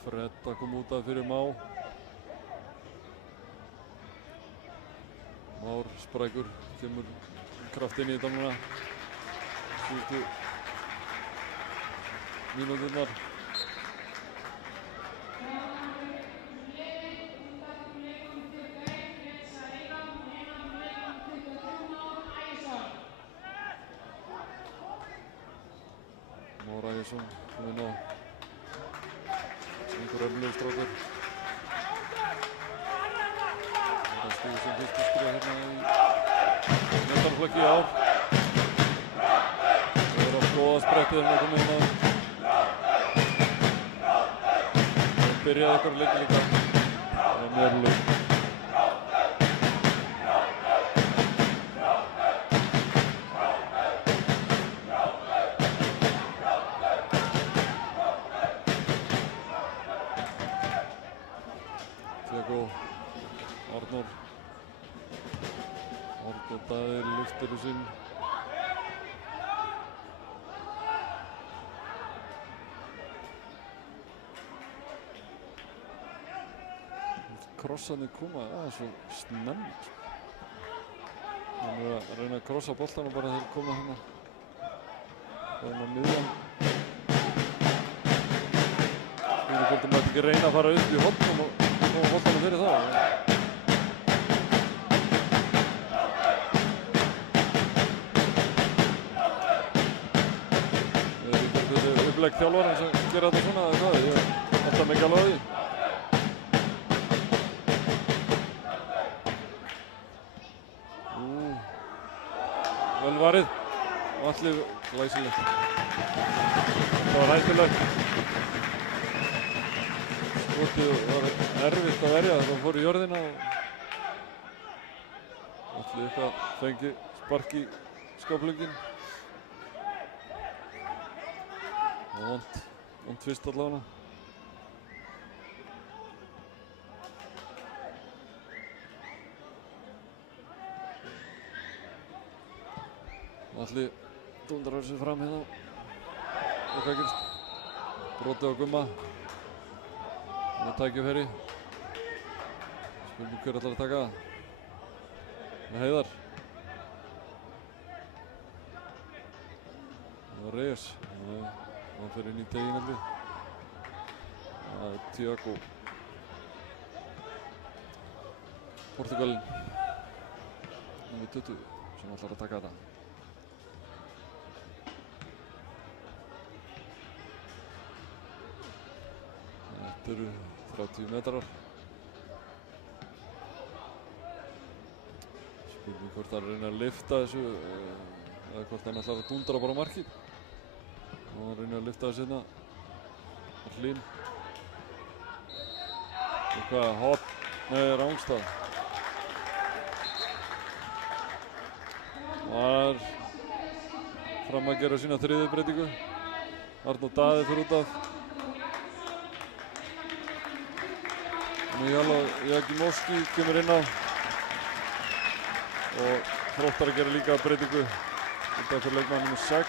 Fred að koma út af fyrir Má. Már sprækur, kemur kraft inn í þetta núna. Síðustu mínúturnar. Már Ægisson kom inn á einhver öflugur strákur. Það stígur sem fyrstu skrifa hérna í meðanflöggi í ár. Það er að flóða sprettið hérna að koma inn á. Það byrjaði eitthvað leiki líka. Það er meðalug. Arnór Daði lyftir í sinn. Krossarnir koma aðeins svo snemmt. Hann er að reyna að krossa boltan og bara þeir koma hérna á miðjan. Spyrir hvort maður ekki reyna að fara upp í hornum og koma boltanum fyrir þá. Upplegg þjálfarinn sem gerir þetta svona eða hvað, ég ætla mikið alveg á því. Vel varið og allir glæsilegt. Það var hættulegt. Skotið var erfitt að verja, það fór í jörðina og allir eitthvað fengi spark í skáplöngin. Það var vond fyrst allavega. Allir dundrar sig fram hérna og hvað gerist? Brotið á Gumma. Það er tækifæri. Spurning hver ætlar að taka það? Með Heiðar. Það var Reyes. Hann fer inn í tegin allir. Það er Tiago. Portugalinn. Númer 20 sem ætlar að taka þetta. Þetta eru 30 metrar. Spurning hvort hann reynir að lyfta þessu eða hvort hann ætlar að dundra bara markið. Og hann reynir að lyfta þessu hérna á Hlín. Og hvað, hot? Nei, Rángstad. Og hann er fram að gera sína þriðju breytingu. Arnór Daði fyrir út af. Jakimowski kemur inn á. Og Þróttar að gera líka breytingu. Út af fyrir leikmann nr. 6.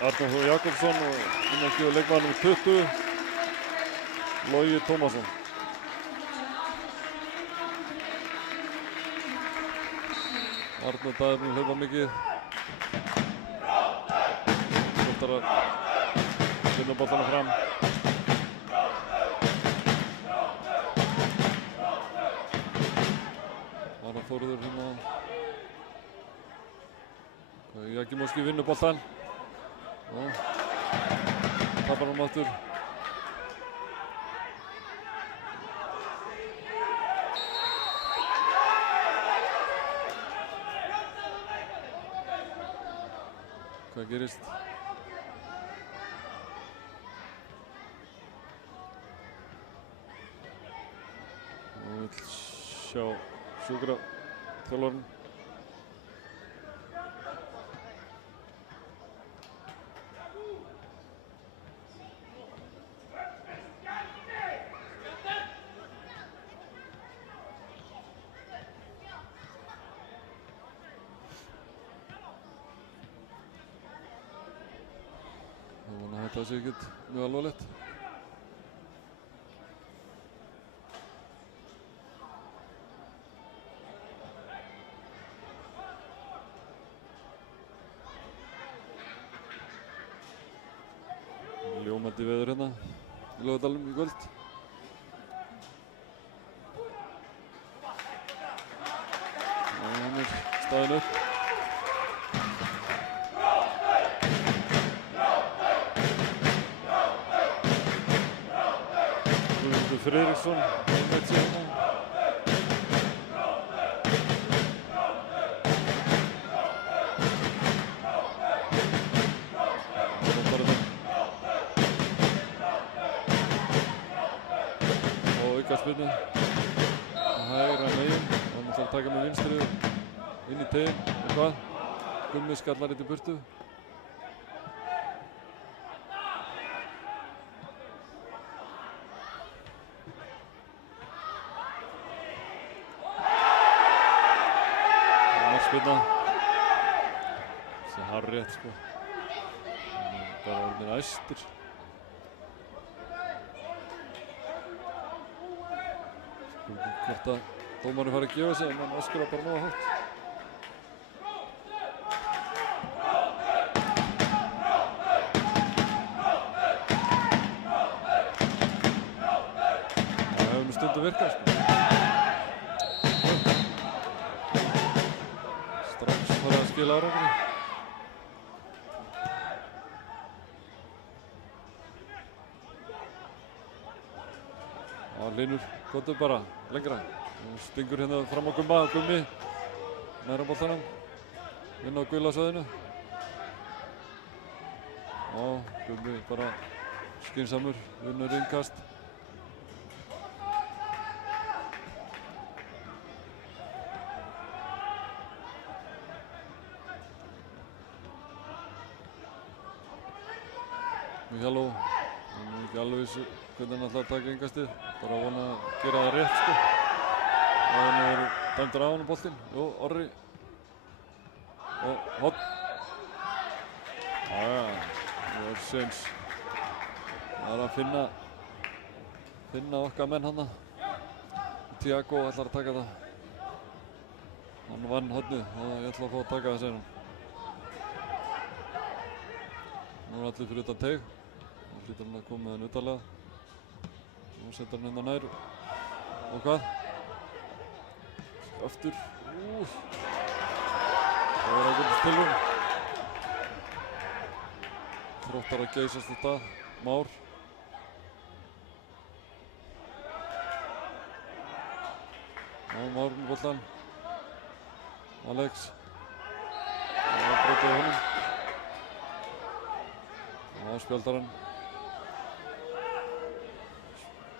Arnór Þór Jakobsson og inn að gefa leikmann nr. 20. Logi Tómasson. Arnór Daði búinn að hlaupa mikið. Þróttar að vinna boltana fram. Ara Þórður hérna. Jakimowski vinnur boltan. Tapar hann aftur. Hvað gerist? Nú vill sjá sjúkraþjálfarinn. Það sé ekkert mjög alvarlegt. Ljómandi veður hérna í Laugardalnum í kvöld. Hann er staðinn upp. Friðriksson með hérna. Og aukaspyrnu á hægra megin. Hann ætlar að taka með vinstri inn í teginn. Og hvað? Gummi skallar þetta í burtu. Spilna. Það er hárrétt sko. Bara orðin æstir. Spurning hvort að dómarinn fari að gefa sig en hann öskrar bara nógu hátt. Það hefur nú stundum virkað sko. Skil árangri. Hlynur komdu bara lengra. Stingur hérna fram á Gumma. Gummi næra boltanum. Inn á gulasvæðinu. Gummi bara skynsamur. Vinnur innkast. Hjalló, hann er ekki alveg vissu hvernig hann ætlar að taka innkastið. Bara að vona að gera það rétt sko. Hann er dæmdur á hann boltinn. Jú, Orri. Og hotn. Jæja, það er séns. Það er að finna okkar menn hann. Tiago ætlar að taka það. Hann vann hotnið og ég ætla að fá að taka það senum. Nú er allir fyrir utan teig. Nú hlýtur hann að koma með hann utalega. Nú setur hann hérna nær. Og hvað? Aftur. Það var ekkert tilvun. Þróttar að geysast þetta. Már. Már með boltan. Alex. Það breytið honum. Spjaldar hann.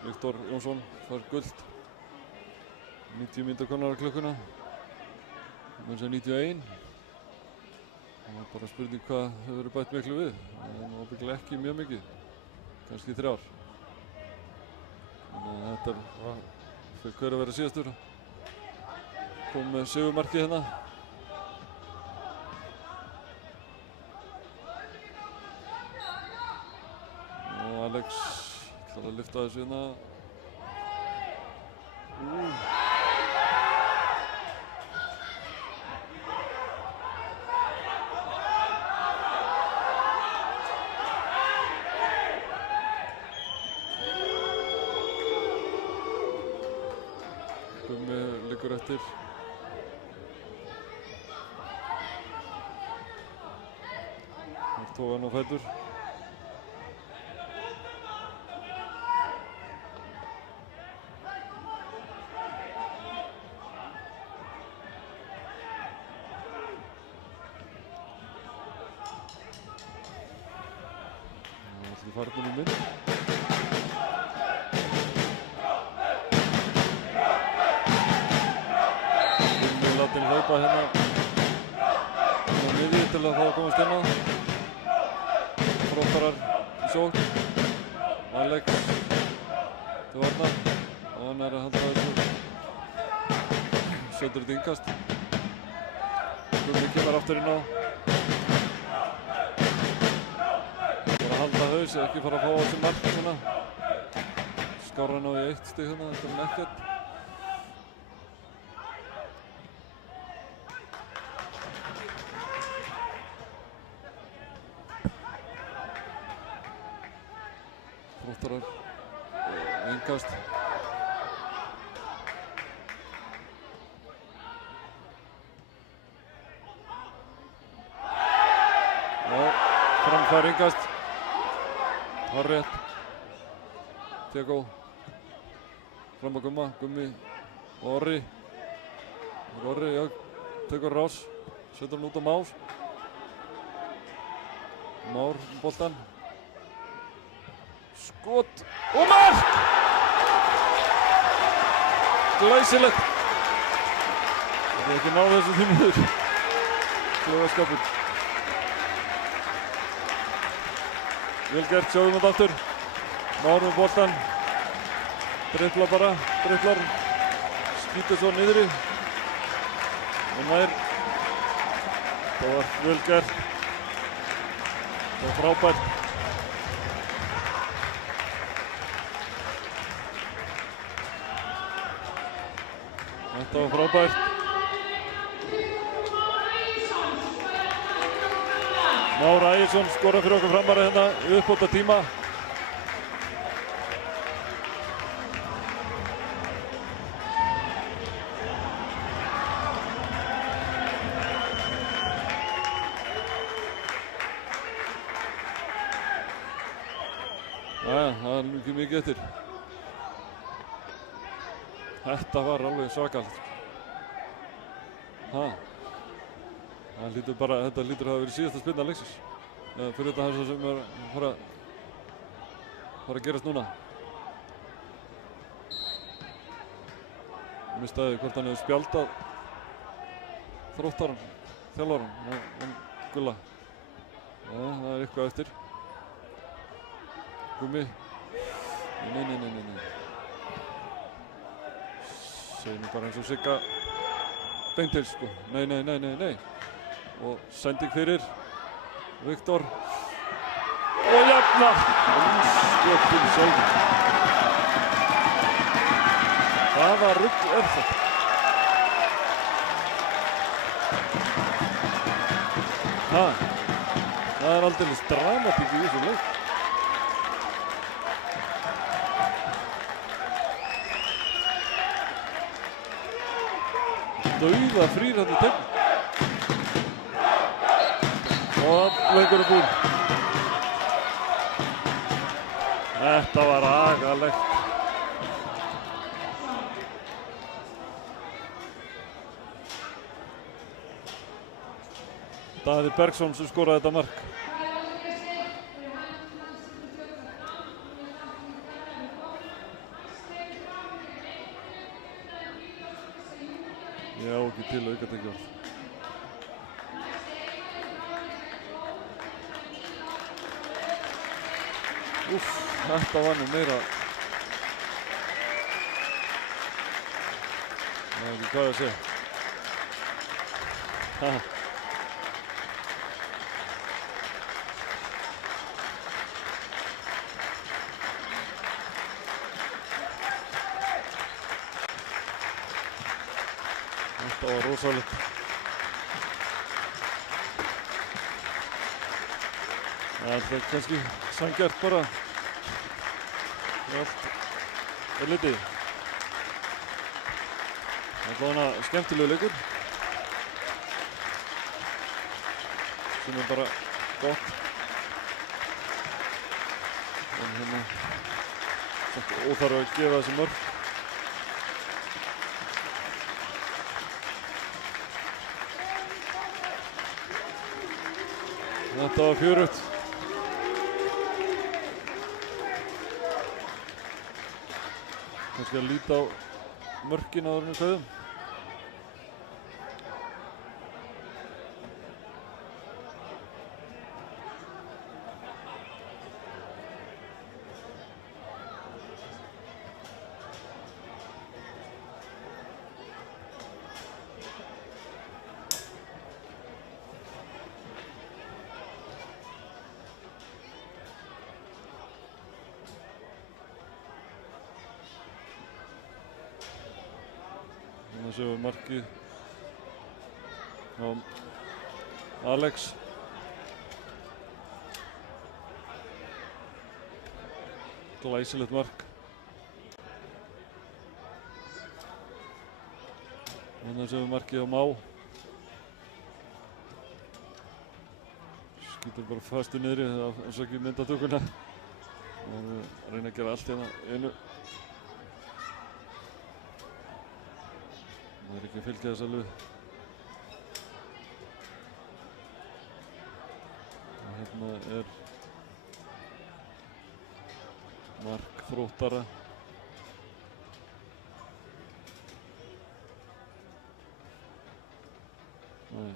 Viktor Jónsson fær guld. 90 mínútur komnar á klukkuna. Númer 91. Það bara spurning hvað hefur verið bætt miklu við. Það nú ábyggilega ekki mjög mikið, kannski 3 ár. Þannig að þetta fyrir hver að vera síðastur. Kom með sigurmarkið hérna. Og Alex ætlar að lyfta þessu hérna. Gummi liggur eftir. Það tók hann á fætur. Það er farnum í mynd. Gummi látinn hlaupa hérna á miðju til að fá að komast inn á. Þróttarar í sókn. Alex til varnar og hann er að halda þessu. Setur þetta innkast. Gummi kemur aftur inn á. Bara halda haus, ekki fara að fá á þessu mark svona. Skárra ná í 1 stig hérna, þetta er ekkert. Þróttarar, innkast. Já, framfær innkast. Hárrétt. Tegó. Fram að Gumma, Gummi og Orri. Orri, já, tekur rás. Setur hann út á Már. Már boltan. Skot og mark! Glæsilegt! Það er ekki náð þessu því miður. Klaufaskapur. Vel gert, sjáum þetta aftur. Már með boltan. Dribblar bara, dribblar. Skýtur svo niðri. Og nær. Það var vel gert. Það var frábært. Þetta var frábært. Már Ægilsson skorar fyrir okkur framara hérna í uppbóta tíma. Jæja, það er ekki mikið eftir. Þetta var alveg svakalegt. Þetta lítur að hafa verið síðasta spilna leiksins. Fyrir þetta þess sem er að fara að gerast núna. Mistaði hvort hann hefur spjaldað Þróttarann, þjálfarann, Gulla. Það er eitthvað eftir. Gummi. Nei. Segir bara eins og Sigga beint til sko. Nei. Og sending fyrir Viktor. Og jafna! Skotin sjálfur. Hvaða rugl er þetta? Það er aldeilis dramatík í þessu leik. Dauða frýr hérna í tegn. Og leikur er búinn. Þetta var agalegt. Daði Bergsson sem skoraði þetta mark. Ég á ekki til aukatekið orð. Úff, þetta var nú meira. Það er ekki hvað að segja. Ha. Þetta var rosalegt. Það er kannski sanngjarnt bara. Allt er litið. Það er skemmtilegu leikur. Sem er bara gott. En hérna óþarf að gefa þessi mörk. Þetta var 4-1. Kannski að líta á mörkin áður en við kveðum. Þannig séum við markið á Alex. Glæsilegt mark. Þannig séum við markið á Má. Skýtur bara fastu niðri, það afsakið myndatökuna. Og reyna að gera allt hérna einu. Það er ekki að fylgja þess alveg. Og hérna er mark Þróttara. Nei.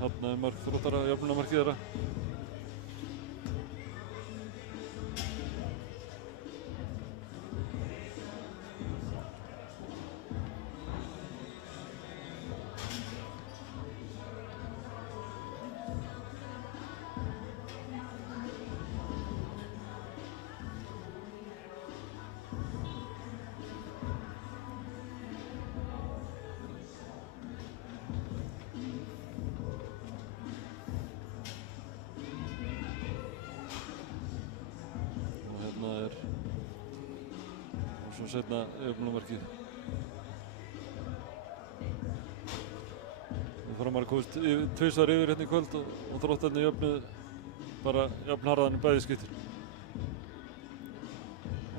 Þarna er mark Þróttara, jöfnunarmarkið þeirra. Og svo seinna jöfnunarmarkið. Framar komist tvisvar yfir hérna í kvöld og Þróttarnir jöfnuðu bara jafnharðan í bæði skiptin.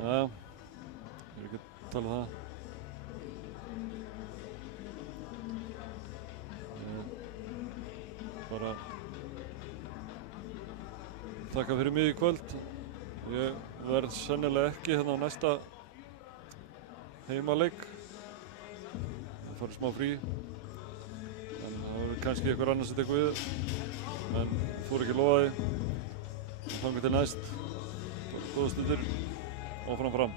Jæja, ég er ekki að tala um það. Bara þakka fyrir mig í kvöld. Ég verð sennilega ekki hérna á næsta heimaleik. Það farið smá frí. En það verður kannski einhver annars að tekur við. En þú er ekki að lofa því. Þangað til næst. Góða stundir. Áfram fram.